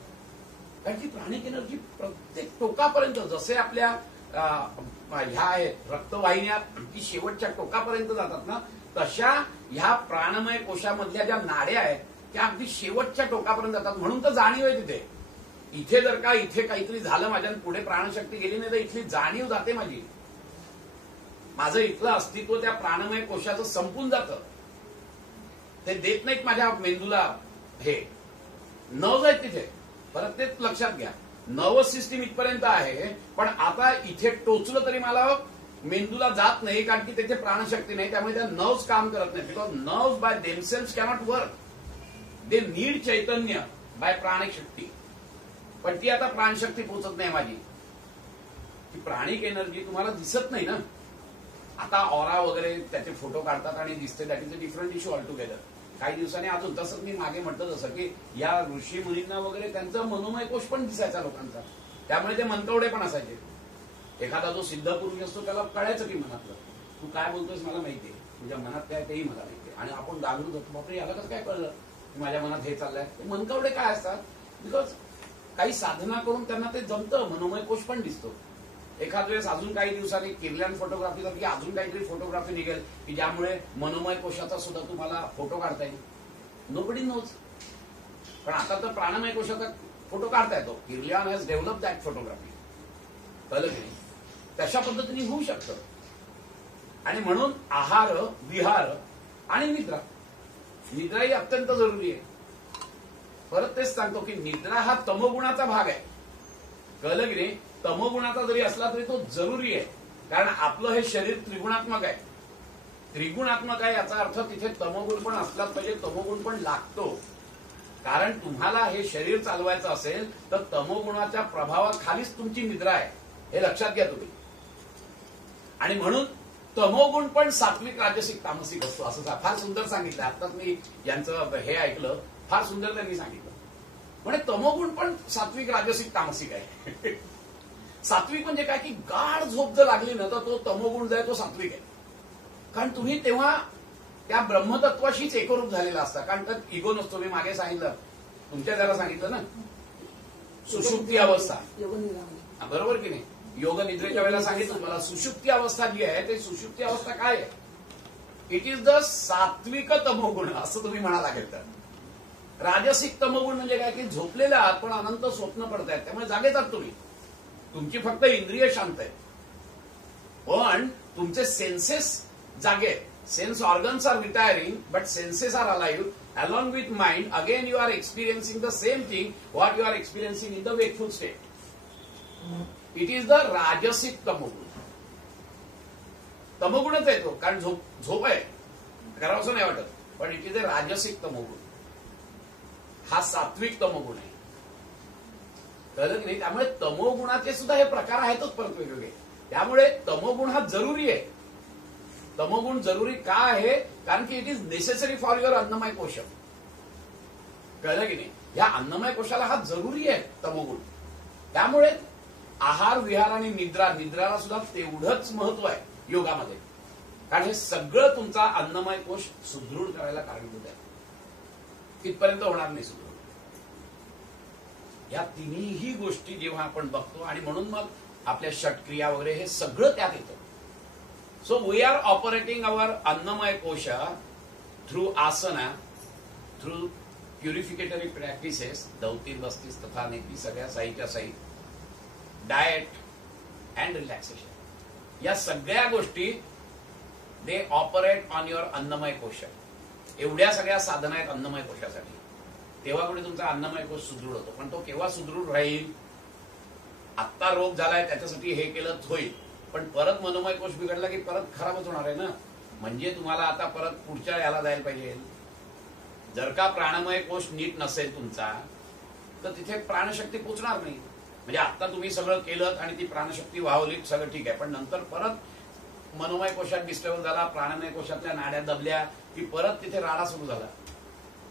कारण ती प्राणिक एनर्जी प्रत्येक टोकापर्यंत, जसे आपल्या ह्या आहेत रक्तवाहिन्या ती शेवटच्या टोकापर्यंत जातात ना, तशा ह्या प्राणमय कोशामधल्या ज्या नाड्या आहेत त्या अगदी शेवटच्या टोकापर्यंत जातात. म्हणून तर जाणीव आहे तिथे. इथे जर का इथे काहीतरी झालं माझ्या, पुढे प्राणशक्ती गेली नाही तर इथली जाणीव जाते माझी. माझं इथलं अस्तित्व त्या प्राणमय कोशाचं संपून जातं. ते देत नाहीत माझ्या मेंदूला. हे नर्व्ज आहेत तिथे. परत तेच लक्षात घ्या, नर्वस सिस्टीम इथपर्यंत आहे, पण आता इथे टोचलं तरी मला मेंदूला जात नाही, कारण की त्याचे प्राणशक्ती नाही. त्यामुळे त्या नर्व्स काम करत नाही. Because nerves by themselves cannot work. They need chaitanya by pranic shakti. पण ती आता प्राणशक्ती पोचत नाही माझी. ती प्राणिक एनर्जी तुम्हाला दिसत नाही ना. आता ऑरा वगैरे त्याचे फोटो काढतात आणि दिसते, that is a different issue all together. काही दिवसांनी अजून तसंच मी मागे म्हटलं जसं की या ऋषी मुनींना वगैरे त्यांचा मनोमय कोश पण दिसायचा लोकांचा, त्यामुळे ते मनकवडे पण असायचे. एखादा जो सिद्ध पुरुष असतो त्याला कळायचं की मनातलं तू काय बोलतोयस मला माहितीये, तुझ्या मनात काय तेही मला माहितीये. आणि आपण घालून जातो बापरे याला कसं काय कळलं की माझ्या मनात हे चाललंय. मनकवडे काय असतात, बिकॉज काही साधना करून त्यांना ते जमतं, मनोमय कोश पण दिसतो. एखाद वेळेस अजून काही दिवसांनी किर्लियन फोटोग्राफी सारखी अजून काहीतरी फोटोग्राफी निघेल की ज्यामुळे मनोमय कोशाचा सुद्धा तुम्हाला फोटो काढता येईल. Nobody knows. पण आता तर प्राणमय कोशाचा फोटो काढता येतो. Kirlian has develop that photography. कळलं की नाही. तशा पद्धतीने होऊ शकतं. आणि म्हणून आहार, विहार आणि निद्रा, निद्रा ही अत्यंत जरुरी आहे. परत तेच सांगतो की निद्रा हा तमोगुणाचा भाग आहे. कळलं की नाही. तमोगुणाचा जरी असला तरी तो जरुरी आहे, कारण आपलं हे शरीर त्रिगुणात्मक आहे. त्रिगुणात्मक आहे याचा अर्थ तिथे तमोगुण पण असलाच पाहिजे, तमोगुण पण लागतो. कारण तुम्हाला हे शरीर चालवायचं असेल तर तमोगुणाच्या प्रभावाखालीच तुमची निद्रा आहे, हे लक्षात घ्या तुम्ही. आणि म्हणून तमोगुण पण सात्विक, राजसिक, तामसिक असतो असं फार सुंदर सांगितलं. आत्ताच मी यांचं हे ऐकलं, फार सुंदर त्यांनी सांगितलं. म्हणजे तमोगुण पण सात्विक, राजसिक, तामसिक आहे. सात्विक म्हणजे काय की गाढ झोप जर लागली ना तर तो तमोगुण जो आहे तो सात्विक आहे. कारण तुम्ही तेव्हा त्या ब्रह्मतत्वाशीच एकरूप झालेला असता. कारण त्यात इगो नसतो. मी मागे सांगितलं, तुमच्या त्याला सांगितलं ना, सुषुप्ती अवस्था. बरोबर की नाही. योग निद्रेच्या वेळेला सांगितलं मला, सुषुप्ती अवस्था जी आहे ते सुषुप्ती अवस्था काय आहे. इट इज द सात्विक तमोगुण असं तुम्ही म्हणा लागेल. तर राजसिक तमोगुण म्हणजे काय की झोपलेले आहात पण अनंत स्वप्न पडतायत, त्यामुळे जागेच आहात तुम्ही. तुमची फक्त इंद्रिय शांत आहे पण तुमचे सेन्सेस जागे. Sense organs are retiring but senses are alive along with mind. Again you are experiencing the same thing what you are experiencing in the wakeful state. It is the rajasic tamoguna. तमोगुणच आहे तो, कारण झोप आहे, करावंसं नाही वाटत, पण इट इज अ राजसिक तमोगुण. हा सात्विक तमोगुण आहे. कळलं की नाही. त्यामुळे तमोगुणाचे सुद्धा हे प्रकार आहेतच परत वेगवेगळे. त्यामुळे तमोगुण हा जरुरी आहे. तमोगुण जरुरी का आहे, कारण की it is necessary for your annamaya kosha. कळलं की नाही. या अन्नमय कोशाला हा जरुरी आहे तमोगुण. त्यामुळे आहार, विहार आणि निद्रा, निद्राला सुद्धा तेवढंच महत्व आहे योगामध्ये. कारण हे सगळं तुमचा अन्नमय कोश सुदृढ करायला कारणीभूत आहे. तिथपर्यंत होणार नाही सुदृढ. या तिन्ही गोष्टी जेव्हा आपण बघतो आणि म्हणून मग आपल्या षटक्रिया वगैरे हे सगळं त्यात येतं. So we are operating our annamaya kosha through asana, through purificatory practices, दौतीर बस्तीस तथा नेती सगळ्या साईच्या साई, डाएट अँड रिलॅक्सेशन. या सगळ्या गोष्टी they operate on your annamaya कोश. एवढ्या सगळ्या साधना आहेत अन्नमय कोशासाठी. तेव्हा कुठे तुमचा अन्नमय कोश सुदृढ होतो. पण तो केव्हा सुदृढ राहील. आत्ता रोग झालाय त्याच्यासाठी हे केलं होईल, पण परत मनोमय कोश बिघडला की परत खराबच होणार आहे ना. म्हणजे तुम्हाला आता परत पुढच्या याला जायला पाहिजे. जर का प्राणमय कोश नीट नसेल तुमचा तर तिथे प्राणशक्ती पोचणार नाही. म्हणजे आता तुम्ही सगळं केलं आणि ती प्राणशक्ती वाहवली, सगळं ठीक आहे, पण नंतर परत मनोमय कोशात डिस्टर्ब झाला, प्राणमय कोशातल्या नाड्या दबल्या की परत तिथे राडा सुरू झाला.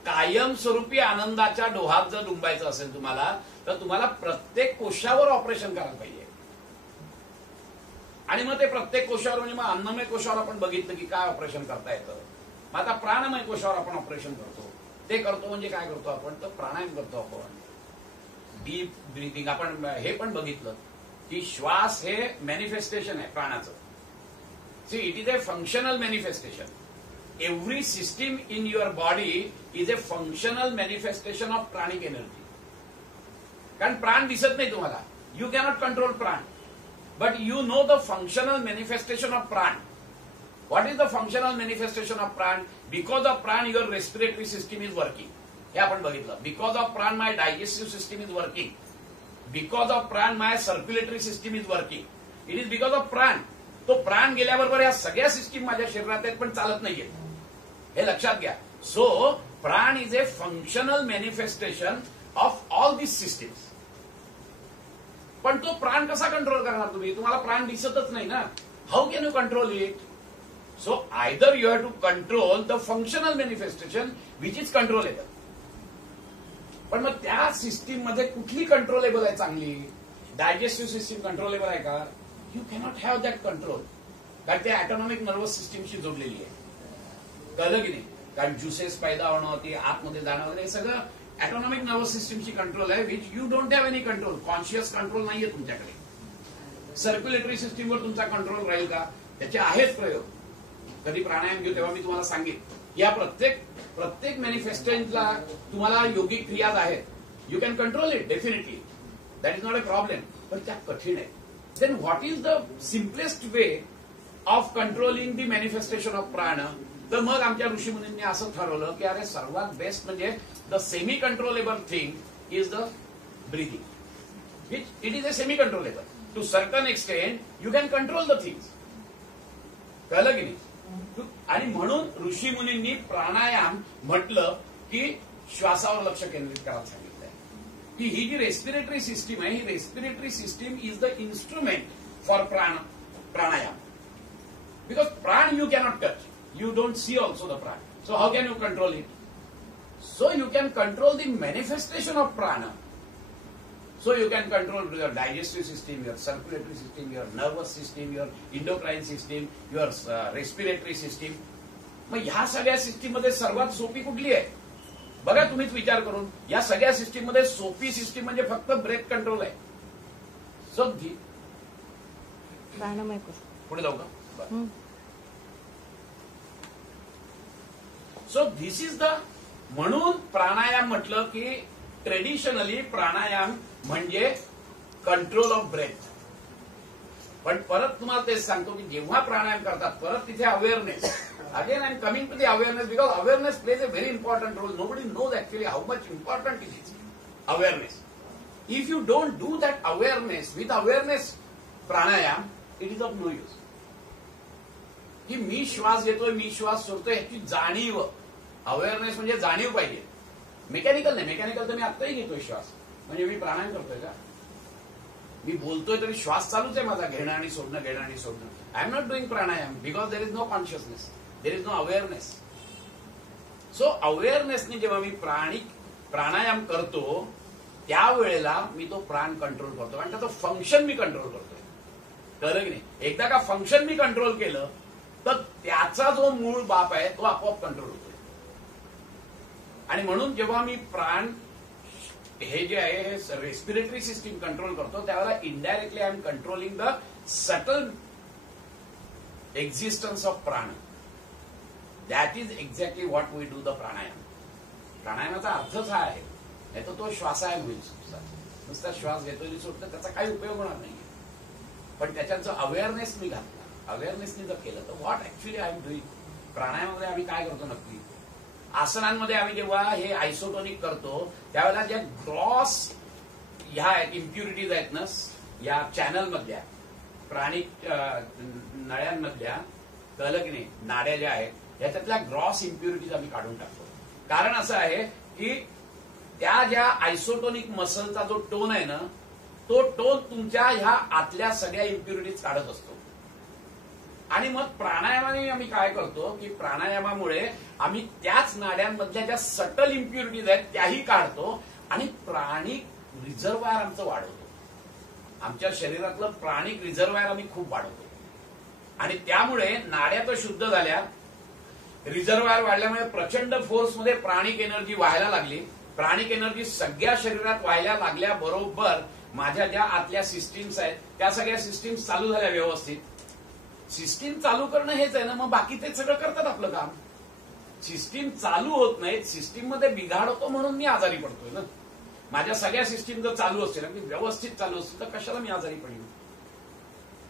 कायमस्वरूपी आनंदाच्या डोहात जर डुंबायचं असेल तुम्हाला तर तुम्हाला प्रत्येक कोशावर ऑपरेशन करायला पाहिजे. आणि मग ते प्रत्येक कोशावर म्हणजे मग अन्नमय कोशावर आपण बघितलं की काय ऑपरेशन करता येतं. मग आता प्राणमय कोशावर आपण ऑपरेशन करतो. ते करतो म्हणजे काय करतो आपण, तर प्राणायाम करतो आपण, डीप ब्रीथिंग. आपण हे पण बघितलं की श्वास हे मॅनिफेस्टेशन आहे प्राणाचं. See, it is a functional manifestation. Every system in your body is a functional manifestation of pranic energy. कारण प्राण दिसत नाही तुम्हाला, you cannot control prana, but you know the functional manifestation of pran. What is the functional manifestation of pran? Because of pran your respiratory system is working. हे आपण बघितलं. Because of pran my digestive system is working. Because of pran my circulatory system is working. It is because of pran. तो प्राण गेल्याबरोबर या सगळ्या सिस्टीम माझ्या शरीरात आहेत पण चालत नाहीये, हे लक्षात घ्या. सो प्राण is a functional manifestation of all this systems. पण तो प्राण कसा कंट्रोल करणार तुम्ही? तुम्हाला प्राण दिसतच नाही ना. How can you control it? So either you have to control the functional manifestation which is controllable. पण मग त्या सिस्टीम मध्ये कुठली कंट्रोलेबल आहे चांगली? डायजेस्टिव्ह सिस्टीम कंट्रोलेबल आहे का? You cannot have that control. कारण ते ऑटोनॉमिक नर्वस सिस्टीमशी जोडलेली आहे. कळलं की नाही? कारण ज्युसेस पैदा होणं, ते आतमध्ये जाणं वगैरे हे सगळं ऑटोनॉमिक नर्वस सिस्टीमची कंट्रोल आहे, which you don't have any control. Conscious control नाहीये तुमच्याकडे. सर्क्युलेटरी सिस्टीमवर तुमचा कंट्रोल राहील का? त्याचे आहेत प्रयोग. कधी प्राणायाम घेऊ तेव्हा मी तुम्हाला सांगेन. या प्रत्येक मॅनिफेस्टंटला तुम्हाला योगिक क्रियाज आहेत. You can control it definitely. That is not a problem. पण त्या कठीण आहे. Then what is the simplest way of controlling the manifestation of prana? तर मग आमच्या ऋषीमुनींनी असं ठरवलं की अरे सर्वात बेस्ट म्हणजे the semi controllable thing is the breathing. Which it is a semi controllable. To certain extent you can control the things. कळलं की नाही? आणि म्हणून ऋषीमुनींनी प्राणायाम म्हटलं की श्वासावर लक्ष केंद्रित करायला सांगितलंय. की ही जी रेस्पिरेटरी सिस्टीम आहे, ही respiratory system is the instrument for pranayama. Because prana you cannot touch. You don't see also the prana. So how can you control it? So you can control the manifestation of prana. So you can control your digestive system, your circulatory system, your nervous system, your endocrine system, your respiratory system. मग ह्या सगळ्या सिस्टीम मध्ये सर्वात सोपी कुठली आहे? बघा तुम्हीच विचार करून. या सगळ्या सिस्टीम मध्ये सोपी सिस्टीम म्हणजे फक्त ब्रेथ कंट्रोल आहे. सो पुढे जाऊ का? So this is the. म्हणून प्राणायाम म्हटलं की ट्रेडिशनली प्राणायाम म्हणजे कंट्रोल ऑफ ब्रेथ. पण परत तुम्हाला तेच सांगतो की जेव्हा प्राणायाम करतात परत तिथे awareness. Again I am coming to the awareness because awareness plays a very important role. Nobody knows actually how much important it is. Awareness. If you don't do that awareness with awareness pranayama, it is of no use. की मी श्वास घेतोय, मी श्वास सोडतोय याची जाणीव. अवेअरनेस म्हणजे जाणीव पाहिजे. मेकॅनिकल नाही. मेकॅनिकल तर मी आत्ताही घेतोय श्वास, म्हणजे मी प्राणायाम करतोय का? मी बोलतोय तरी श्वास चालूच आहे माझा, घेणं आणि सोडणं, घेणं आणि सोडणं. I am not doing pranayama because there is no consciousness, there is no awareness. So अवेअरनेसने जेव्हा मी प्राणायाम करतो त्यावेळेला मी तो प्राण कंट्रोल करतो आणि त्याचं फंक्शन मी कंट्रोल करतोय. कळलं की नाही? एकदा का फंक्शन मी कंट्रोल केलं तर त्याचा जो मूळ बाप आहे तो आपोआप कंट्रोल होतोय. आणि म्हणून जेव्हा मी प्राण हे जे आहे हे रेस्पिरेटरी सिस्टीम कंट्रोल करतो त्यावेळेला indirectly I am controlling the subtle existence of prana. That is exactly what we do the pranayama. प्राणायामाचा अर्थच हा आहे. नाही तर तो श्वासायाम होईल. नुसता श्वास घेतोय सोडतो त्याचा काही उपयोग होणार नाही. पण त्याच्यात जो अवेअरनेस मी घातला, अवेअरनेसने जर केलं तर what actually I am doing. प्राणायामामध्ये आम्ही काय करतो नक्की? आसनांमध्ये आम्ही जेव्हा हे आयसोटोनिक करतो त्यावेळेला ज्या ग्रॉस ह्या इम्प्युरिटीज आहेत ना या चॅनल मधल्या प्राणिक नळ्यांमधल्या, कळलं की नाही, नाड्या ज्या आहेत ह्याच्यातल्या ग्रॉस इम्प्युरिटीज आम्ही काढून टाकतो. कारण असं आहे की त्या ज्या आयसोटोनिक मसलचा जो टोन आहे ना तो टोन तुमच्या ह्या आतल्या सगळ्या इम्प्युरिटीज काढत असतो. आणि मग प्राणायामाने आम्ही काय करतो की प्राणायामामुळे आम्ही त्याच नाड्यांमधल्या ज्या सटल इम्प्युरिटीज आहेत त्याही काढतो आणि प्राणिक रिझर्वायर आमचं वाढवतो. आमच्या शरीरातलं प्राणिक रिझर्वायर आम्ही खूप वाढवतो आणि त्यामुळे नाड्या तर शुद्ध झाल्या, रिझर्वायर वाढल्यामुळे प्रचंड फोर्समध्ये प्राणिक एनर्जी व्हायला लागली. प्राणिक एनर्जी सगळ्या शरीरात व्हायला लागल्याबरोबर माझ्या ज्या आतल्या सिस्टीम्स आहेत त्या सगळ्या सिस्टीम्स चालू झाल्या व्यवस्थित. सिस्टीम चालू करणं हेच आहे ना, मग बाकी ते सगळं करतात आपलं काम. सिस्टीम चालू होत नाहीत, सिस्टीम मध्ये बिघाड होतो म्हणून मी आजारी पडतोय ना. माझ्या सगळ्या सिस्टीम जर चालू असतील ना, व्यवस्थित चालू असतील तर कशाला मी आजारी पडेन.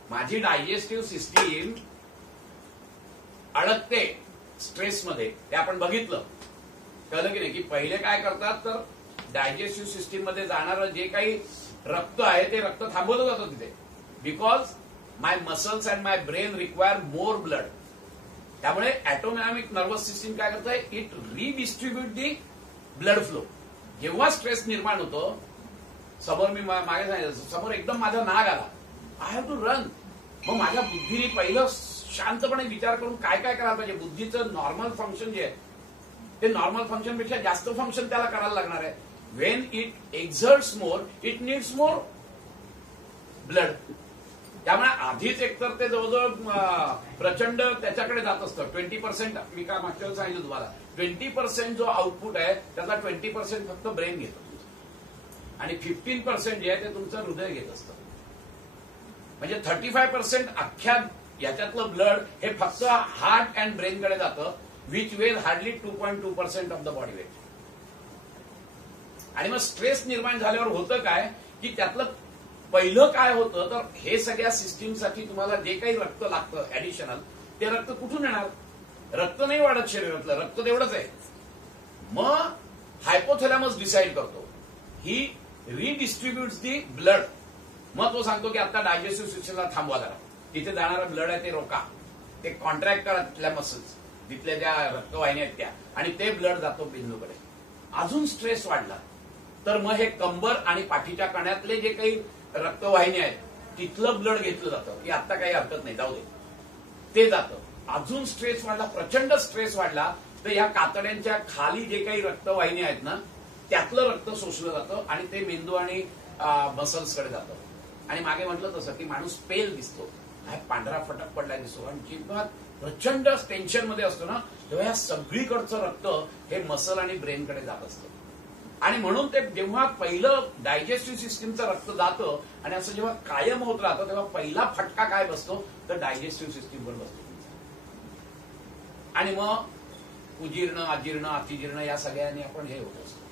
माझी डायजेस्टिव्ह सिस्टीम अडकते स्ट्रेसमध्ये, ते आपण बघितलं. कळलं की नाही की पहिले काय करतात तर डायजेस्टिव्ह सिस्टीम मध्ये जाणारं जे काही रक्त आहे ते रक्त थांबवलं जातं तिथे. Because my muscles and my brain require more blood. त्यामुळे ऑटोनॉमिक नर्वस सिस्टीम काय करतंय, इट रिडिस्ट्रीब्युट दी ब्लड फ्लो. जेव्हा स्ट्रेस निर्माण होतो, समोर मी मागे सांगितलं, समोर एकदम माझा नाग आला, आय हॅव टू रन. मग माझ्या बुद्धीने पहिलं शांतपणे विचार करून काय काय करायला पाहिजे. बुद्धीचं नॉर्मल फंक्शन जे आहे ते नॉर्मल फंक्शन पेक्षा जास्त फंक्शन त्याला करायला लागणार आहे. Wien it एक्झर्ट्स more, it needs more blood. त्यामुळे आधीच एकतर ते जवळजवळ प्रचंड त्याच्याकडे जात असतं. 20%, मी काय मागच्या वेळेस सांगितलं तुम्हाला, 20% जो आउटपुट आहे त्याचा 20% फक्त ब्रेन घेतो आणि 15% जे आहे ते तुमचं हृदय घेत असतं. म्हणजे 35% अख्ख्या याच्यातलं ब्लड हे फक्त हार्ट अँड ब्रेनकडे जातं, which weighs hardly 2.2% of the body weight. आणि मग स्ट्रेस निर्माण झाल्यावर होतं काय की त्यातलं पहिलं काय होतं तर हे सगळ्या सिस्टीमसाठी तुम्हाला जे काही रक्त लागतं ऍडिशनल, ते रक्त कुठून येणार. रक्त नाही वाढत शरीरातलं, रक्त तेवढंच आहे. मग हायपोथॅलॅमस डिसाईड करतो, ही रिडिस्ट्रीब्युट्स दी ब्लड. मग तो सांगतो की आता डायजेस्टिव्ह सिस्टमला थांबवा जरा, तिथे जाणारं ब्लड आहे ते रोका, ते कॉन्ट्रॅक्ट करा तिथल्या मसल्स, तिथल्या ज्या रक्तवाहिन्या आहेत त्या, आणि ते ब्लड जातो बिंदूकडे. अजून स्ट्रेस वाढला तर मग हे कंबर आणि पाठीच्या कण्यातले जे काही रक्तवाहिनी आहेत तिथलं ब्लड घेतलं जातं की आता काही हरकत नाही, जाऊ दे, ते जातं. अजून स्ट्रेस वाढला, प्रचंड स्ट्रेस वाढला तर या कातड्यांच्या खाली जे काही रक्तवाहिनी आहेत ना त्यातलं रक्त शोषलं जातं आणि ते मेंदू आणि मसल्सकडे जातं. आणि मागे म्हटलं तसं की माणूस पेल दिसतो, पांढरा फटक पडला दिसतो. आणि जेव्हा प्रचंड टेन्शनमध्ये असतो ना तेव्हा या सगळीकडचं रक्त हे मसल आणि ब्रेनकडे जात असतं. आणि म्हणून ते जेव्हा पहिलं डायजेस्टिव्ह सिस्टीमचं रक्त जातं आणि असं जेव्हा कायम होत राहतं तेव्हा पहिला फटका काय बसतो तर डायजेस्टिव्ह सिस्टीमवर बसतो. आणि मग उजीर्ण, अजीर्ण, अतिजीर्ण या सगळ्यांनी आपण हे होत असतो.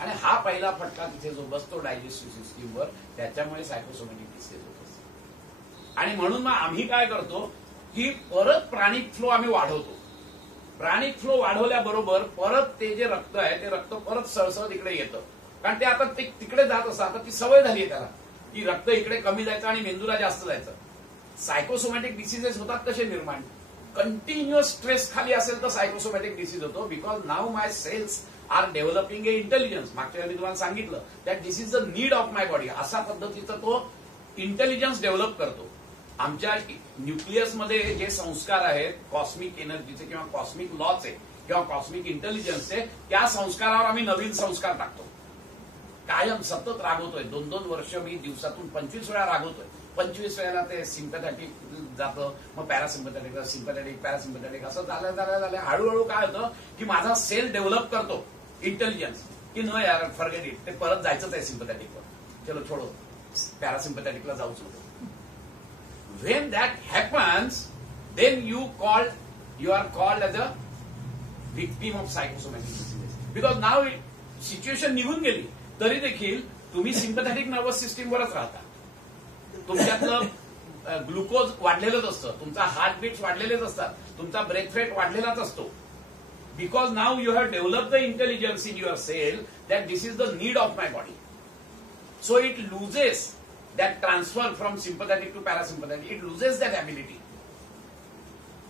आणि हा पहिला फटका तिथे जो बसतो डायजेस्टिव्ह सिस्टीमवर, त्याच्यामुळे सायकोसोमॅटिक डिसीज होत असतो. आणि म्हणून मग आम्ही काय करतो की परत प्राणिक फ्लो आम्ही वाढवतो. प्राणिक फ्लो वाढवल्याबरोबर परत ते जे रक्त आहे ते रक्त परत सळसळ इकडे येतं, कारण ते आता ते तिकडे जात असतं. आता ती सवय झाली आहे त्याला की रक्त इकडे कमी जायचं आणि मेंदूला जास्त जायचं. सायकोसोमॅटिक डिसीजेस होतात कसे निर्माण, कंटिन्युअस स्ट्रेस खाली असेल तर सायकोसोमॅटिक डिसीज होतो. Because now my cells are developing a intelligence. मागच्या वेळी तुम्हाला सांगितलं that this is the need of my body. अशा पद्धतीचा तो इंटेलिजन्स डेव्हलप करतो. आमच्या न्यूक्लियसमध्ये जे संस्कार आहेत कॉस्मिक एनर्जीचे किंवा कॉस्मिक लॉचे किंवा कॉस्मिक इंटेलिजन्सचे, त्या संस्कारावर आम्ही नवीन संस्कार टाकतो. कायम सतत रागवतोय. 2-2 वर्ष मी दिवसातून 25 वेळा रागवतोय. 25 वेळेला ते सिम्पॅथॅटिक जातं, मग पॅरासिम्पॅथॅटिक, सिम्पॅथॅटिक, पॅरासिम्पॅथॅटिक, असं झालं हळूहळू काय होतं की माझा सेल डेव्हलप करतो इंटेलिजन्स की न यार फॉरगेट इट, ते परत जायचंच आहे सिम्पॅथॅटिकवर, चलो छोडो, पॅरासिम्पॅथॅटिकला जाऊच नको. When that happens, then you are called as a victim of psychosomatic diseases. Because now situation निघून गेली तरी देखील तुम्ही सिम्पॅथॅटिक नर्वस सिस्टीमवरच राहता. तुमच्यातलं ग्लुकोज वाढलेलंच असतं, तुमचा हार्टबीट्स वाढलेलेच असतात, तुमचा ब्रेथ रेट वाढलेलाच असतो. Because now you have develop the intelligence in your cell that this is the need of my body. So it loses that transfer from sympathetic to parasympathetic, it loses that ability.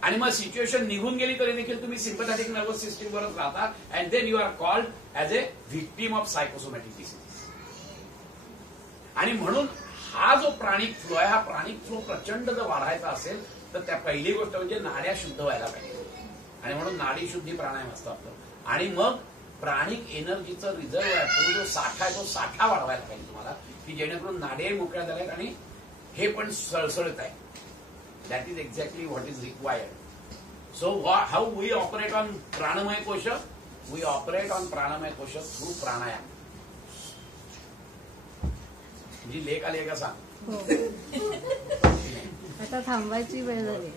आणि मग सिच्युएशन निघून गेली तरी देखील तुम्ही सिम्पॅथॅटिक नर्वस सिस्टीमवरच राहता and then you are called as a victim of psychosomatic disease. आणि म्हणून हा जो प्राणिक फ्लो आहे, हा प्राणिक फ्लो प्रचंड जर वाढायचा असेल तर त्या पहिली गोष्ट म्हणजे नाड्या शुद्ध व्हायला पाहिजे. आणि म्हणून नाडी शुद्धी प्राणायाम असतो आपलं. आणि मग प्राणिक एनर्जीचं रिझर्व आहे, तो जो साठा आहे तो साठा वाढवायला पाहिजे तुम्हाला, की जेणेकरून नाड्याही मोकळ्या झाल्यात आणि हे पण सळसळत आहे. That is exactly what is required. So how we operate on pranamaya kosha, we operate on pranamaya कोश थ्रू प्राणायाम. जी लेख आली का सांग. आता थांबायची वेळ झाली.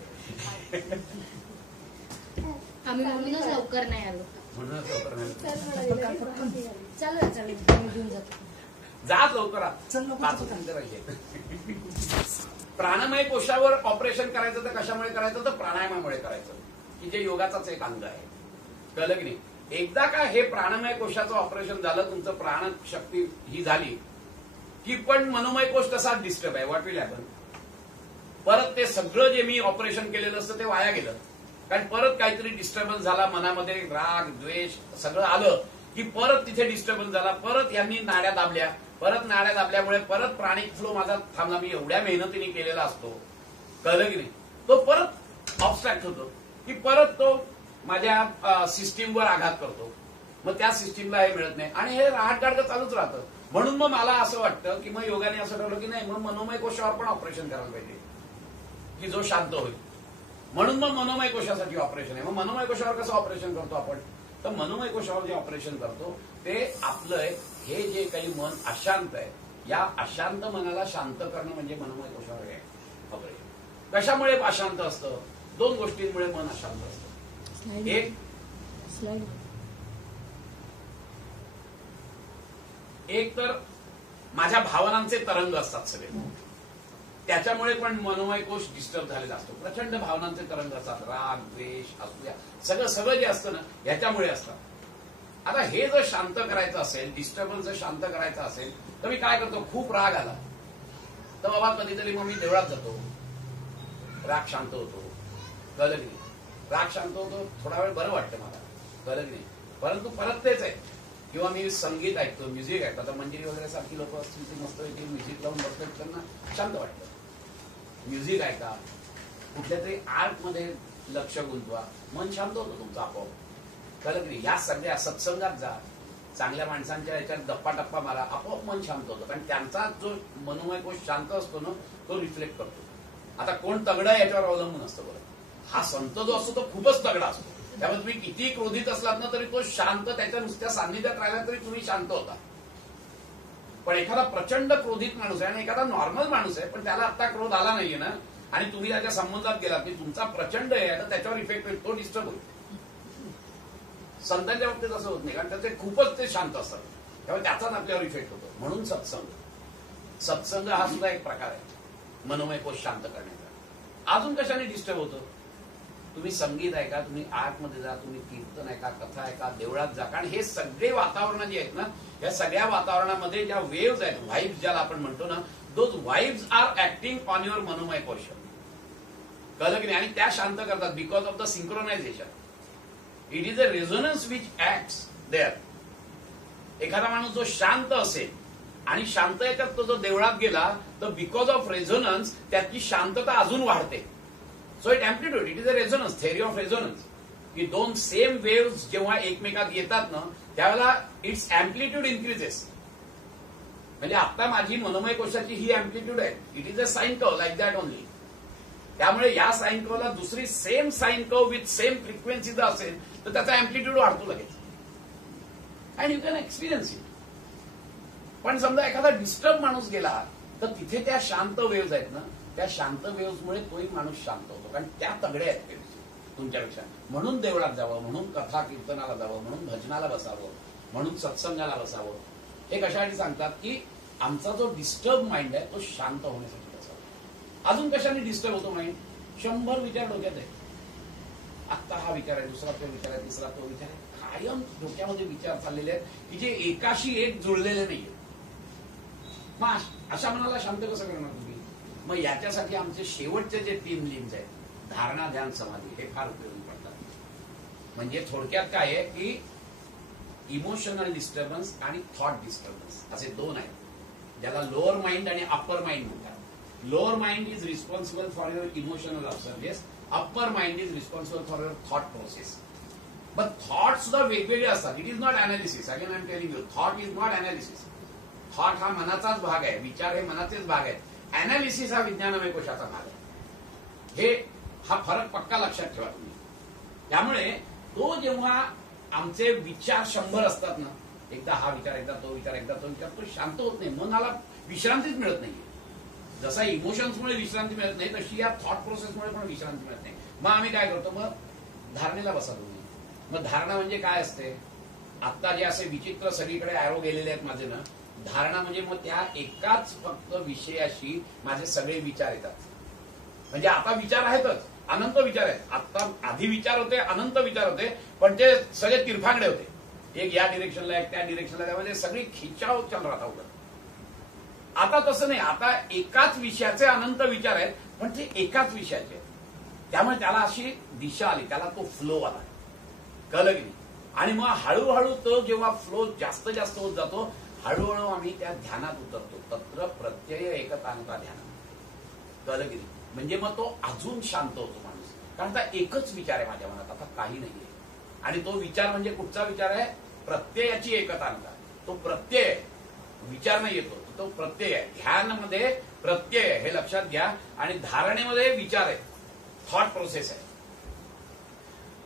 आम्ही म्हणूनच लवकर नाही आलो. म्हणूनच लवकर नाही. चालेल आम्ही घेऊन जातो. जात लवकर 5 मिनिटं राहिले. प्राणमय कोशावर ऑपरेशन करायचं तर कशामुळे करायचं तर प्राणायामामुळे करायचं, की जे योगाचाच एक अंग आहे. कळलं की नाही. एकदा का हे प्राणमय कोशाचं ऑपरेशन झालं, तुमचं प्राणशक्ती ही झाली की पण मनोमय कोश तसा डिस्टर्ब आहे. व्हॉट विल हॅपन, परत ते सगळं जे मी ऑपरेशन केलेलं असतं ते वाया गेलं. कारण परत काहीतरी डिस्टर्बन्स झाला मनामध्ये, राग द्वेष सगळं आलं की परत तिथे डिस्टर्बन्स झाला, परत यांनी नाड्या दाबल्या, परत नाड्या दाबल्यामुळे परत प्राणिक फ्लो माझा थांबला. मी एवढ्या मेहनतीने केलेला असतो, कळलं की नाही, तो परत ऑब्स्ट्रॅक्ट होतो की परत तो माझ्या सिस्टीमवर आघात करतो. मग त्या सिस्टीमला हे मिळत नाही आणि हे राहटगाडगं चालूच राहतं. म्हणून मग मला असं वाटतं की मग योगाने असं ठरवलं की नाही, मग मनोमय कोशावर पण ऑपरेशन करायला पाहिजे की जो शांत होईल. म्हणून मग मनोमय कोशासाठी ऑपरेशन आहे. मग मनोमय कोशावर कसं ऑपरेशन करतो आपण, तर मनोमय कोशावर जे ऑपरेशन करतो ते आपलं हे जे काही मन अशांत आहे, या अशांत मनाला शांत करणं म्हणजे मनोमय कोशावर आहे ऑपरेशन. कशामुळे अशांत असतं? दोन गोष्टींमुळे मन अशांत असतं. एक तर माझ्या भावनांचे तरंग असतात सगळे, त्याच्यामुळे पण मनोमय कोश डिस्टर्ब झालेला असतो. प्रचंड भावनांचे तरंग असतात, राग द्वेष असूया सगळं जे असतं ना याच्यामुळे असतं. आता हे जर शांत करायचं असेल, डिस्टर्बन्स जर शांत करायचं असेल, तर मी काय करतो, खूप राग आला तर बाबा कधीतरी मग मी देवळात जातो, राग शांत होतो, कळलं की नाही, राग शांत होतो, थोडा वेळ बरं वाटतं मला, कळलं की नाही. परंतु परत तेच आहे. किंवा मी संगीत ऐकतो, म्युझिक ऐकतो. आता मंजिरी वगैरे सारखी लोक असतील ती मस्त म्युझिक लावून बसतात, त्यांना शांत वाटतं. म्युझिक ऐका, कुठल्या तरी आर्टमध्ये लक्ष गुंतवा, मन शांत होतं तुमचं आपोआप, कळलं की नाही. या सगळ्या सत्संगात जा, चांगल्या माणसांच्या याच्यात गप्पा टप्पा मारा, आपोआप मन शांत होतं. कारण त्यांचा जो मनोमय कोश शांत असतो ना तो रिफ्लेक्ट करतो. आता कोण तगडा याच्यावर अवलंबून असतं बरं. हा संत जो असतो तो खूपच तगडा असतो, त्यामुळे तुम्ही किती क्रोधित असलात ना तरी तो शांत, त्याच्या नुसत्या सान्निध्यात राहिला तरी तुम्ही शांत होता. पण एखादा प्रचंड क्रोधित माणूस आहे आणि एखादा नॉर्मल माणूस आहे पण त्याला आता क्रोध आला नाहीये ना, आणि तुम्ही त्याच्या संबंधात गेलात की तुमचा प्रचंड आहे तर त्याच्यावर इफेक्ट होईल, तो डिस्टर्ब होईल. संतांच्या बाबतीत असं होत नाही, कारण त्याचे खूपच ते शांत असतात, त्यामुळे त्याचाच आपल्यावर इफेक्ट होतो. म्हणून सत्संग हा सुद्धा एक प्रकार आहे मनोमय कोश शांत करण्याचा. अजून कशाने डिस्टर्ब होतं? तुम्ही संगीत ऐका, तुम्ही आर्टमध्ये जा, तुम्ही कीर्तन ऐका, कथा ऐका, देवळात जा. कारण हे सगळे वातावरण जे आहेत ना, या सगळ्या वातावरणामध्ये ज्या वेव्ज आहेत, व्हाईब्स ज्याला आपण म्हणतो ना, those vibes are acting on your manomaya kosha, कळलं की नाही. आणि त्या शांत करतात because of the synchronisation. It is a resonance which acts there. एखादा माणूस जो शांत असेल आणि शांत याच्यात तो जो देवळात गेला तर बिकॉज ऑफ रेझोनन्स त्याची शांतता अजून वाढते. So it amplitude, it is a resonance, theory of resonance, की दोन सेम वेव्स जेव्हा एकमेकात येतात ना त्यावेळेला इट्स अँप्लिट्यूड इन्क्रीजेस. म्हणजे आता माझी मनोमय कोशाची ही अँप्लिट्यूड आहे, it is a sine curve like that only. त्यामुळे या साइन कर्वला दुसरी same sine curve with same frequency जर असेल तर त्याचा अँप्लिट्यूड वाढतो लगेच, and you can experience it. पण समजा एखादा डिस्टर्ब माणूस गेला तर तिथे त्या शांत वेव्ज आहेत ना, त्या शांत वेव्समुळे तोही माणूस शांत होतो, कारण त्या तगड्या आहेत तुमच्यापेक्षा. म्हणून देवळात जावं, म्हणून कथा कीर्तनाला जावं, म्हणून भजनाला बसावं, म्हणून सत्संगाला बसावं. हे कशासाठी सांगतात की आमचा जो डिस्टर्ब माइंड आहे तो शांत होण्यासाठी बसावा. अजून कशाने डिस्टर्ब होतो माइंड? 100 विचार डोक्यात आहे. आत्ता हा विचार आहे, दुसरा तो विचार आहे, तिसरा तो विचार आहे. कायम डोक्यामध्ये विचार चाललेले आहेत की जे एकाशी एक जुळलेले नाहीये. मग अशा मनाला शांत कसं करणार तुम्ही? मग याच्यासाठी आमचे शेवटचे जे 3 लिंक्स आहेत, धारणा, ध्यान, समाधी, हे फार उपयोगी पडतात. म्हणजे थोडक्यात काय आहे की इमोशनल डिस्टर्बन्स आणि थॉट डिस्टर्बन्स असे 2 आहेत, ज्याला लोअर माइंड आणि अप्पर माइंड म्हणतात. Lower mind is responsible for your emotional upsurges, upper mind is responsible for your thought process. पण थॉट सुद्धा वेगवेगळे असतात. It is not analysis. Again I am telling you, thought is not analysis. Thought हा मनाचाच भाग आहे, विचार हे मनाचेच भाग आहेत. अनालिसिस हा विज्ञानमय कोशाचा भाग आहे. हा फरक पक्का लक्षात ठेवा तुम्ही. त्यामुळे तो जेव्हा आमचे विचार 100 असतात ना, एकदा हा विचार, एकदा तो विचार, एकदा तो विचार, तो शांत होत नाही, मनाला विश्रांतीच मिळत नाहीये. जसा इमोशन्समुळे विश्रांती मिळत नाही तशी या थॉट प्रोसेसमुळे पण विश्रांती मिळत नाही. मग आम्ही काय करतो, मग धारणेला बसा तुम्ही. मग धारणा म्हणजे काय असते? आता जे असे विचित्र सगळीकडे ॲरो गेलेले आहेत माझे ना, धारणा म्हणजे मग त्या एकाच फक्त विषयाशी माझे सगळे विचार येतात. म्हणजे आता विचार आहेतच, अनंत विचार आहेत. आता आधी विचार होते, अनंत विचार होते, पण ते सगळे तिरफांगडे होते. एक या डिरेक्शनला, एक त्या डिरेक्शनला, म्हणजे सगळी खिचाव चाल राहता उलट. आता तसं नाही, आता एकाच विषयाचे अनंत विचार आहेत, पण ते एकाच विषयाचे आहेत. त्यामुळे त्याला अशी दिशा आली, त्याला तो फ्लो आला. कळलं की नाही? आणि मग हळूहळू तो जेव्हा फ्लो जास्त जास्त होत जातो, हळूहळू आम्ही त्या ध्यानात उतरतो. तत्र प्रत्यय एकतानता ध्यान. कळलं की नाही? म्हणजे मग तो अजून शांत होतो माणूस. कारण आता एकच विचार आहे माझ्या मनात, आता काही नाहीये. आणि तो विचार म्हणजे कुठचा विचार आहे? प्रत्ययाची एकतानता. तो प्रत्यय, विचार नाही येतो, तो प्रत्यय आहे. ध्यानमध्ये प्रत्यय आहे हे लक्षात घ्या. आणि धारणेमध्ये विचार आहे, थॉट प्रोसेस आहे.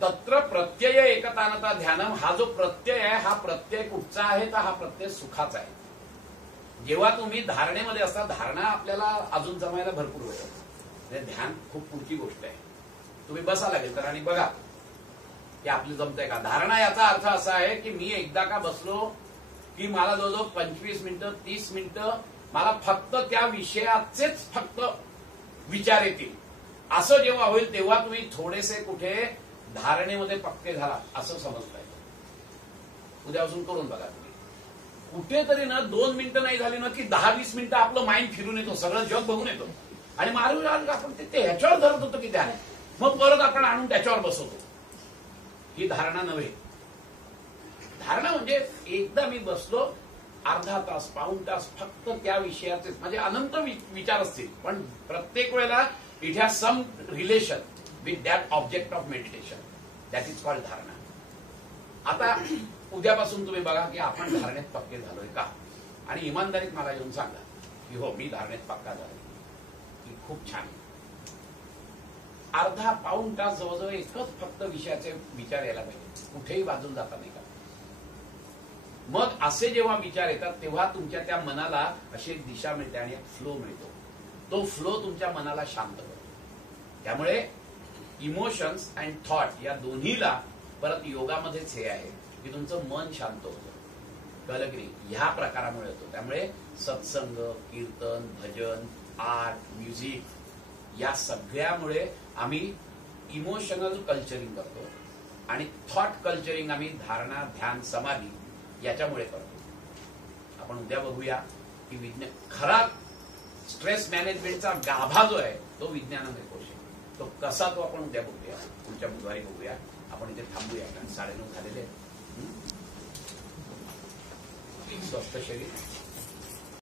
तत्र प्रत्यय एकतानता ध्यानम. हा जो प्रत्यय आहे, हा प्रत्यय कुठचा आहे? तर हा प्रत्यय सुखाचा आहे. जेव्हा तुम्ही धारणेमध्ये असता, धारणा आपल्याला अजून जमायला भरपूर वेळ. ध्यान खूप पुढची गोष्ट आहे. तुम्ही बसा लागेल तर आणि बघा की आपलं जमतंय का. धारणा याचा अर्थ असा आहे की मी एकदा का बसलो की मला जवळजवळ 25 मिनिटं 30 मिनिटं मला फक्त त्या विषयाचेच फक्त विचार येतील. असं जेव्हा होईल तेव्हा तुम्ही थोडेसे कुठे धारणेमध्ये पक्के झाला असं समजताय. उद्यापासून करून बघा तुम्ही. कुठेतरी ना 2 मिनिटं नाही झाली ना की 10-20 मिनिटं आपलं माइंड फिरून येतो, सगळं जग बघून येतो. आणि मारून आपण ते ह्याच्यावर धरत होतो की ध्यान, मग परत आपण आणून त्याच्यावर बसवतो. ही धारणा नव्हे. धारणा म्हणजे एकदा मी बसलो, अर्धा तास पाऊण तास फक्त त्या विषयाचे म्हणजे अनंत विचार असतील, पण प्रत्येक वेळेला it has some relation with that object of meditation. That is called dharana. आता उद्यापासून तुम्ही बघा की आपण धारणेत पक्के झालोय का, आणि इमानदारीत मला येऊन सांगा की हो मी धारणेत पक्का झालोय, की खूप छान. अर्धा पाऊण तास जवळजवळ एकच फक्त विषयाचे विचार यायला पाहिजे, कुठेही वाजून जाता नाही का. मग असे जेव्हा विचार येतात तेव्हा तुमच्या त्या मनाला अशी एक दिशा मिळते आणि एक फ्लो मिळतो. तो फ्लो तुमच्या मनाला शांत करतो. त्यामुळे इमोशन्स अँड थॉट या दोन्हीला परत योगामध्येच हे आहे की तुमचं मन शांत होतं. कळलं की नाही? ह्या प्रकारामुळे होतो. त्यामुळे सत्संग, कीर्तन, भजन, आर्ट, म्युझिक या सगळ्यामुळे आम्ही इमोशनल कल्चरिंग करतो आणि थॉट कल्चरिंग आम्ही धारणा, ध्यान, समाधी याच्यामुळे करतो. आपण उद्या बघूया की विज्ञान खरा स्ट्रेस मॅनेजमेंटचा गाभा जो आहे तो विज्ञानामध्ये कोश आहे. तो कसा तो आपण उद्या बघूया, पुढच्या बुधवारी बघूया. आपण इथे थांबूया कारण 9:30 झालेले. स्वस्थ शरीर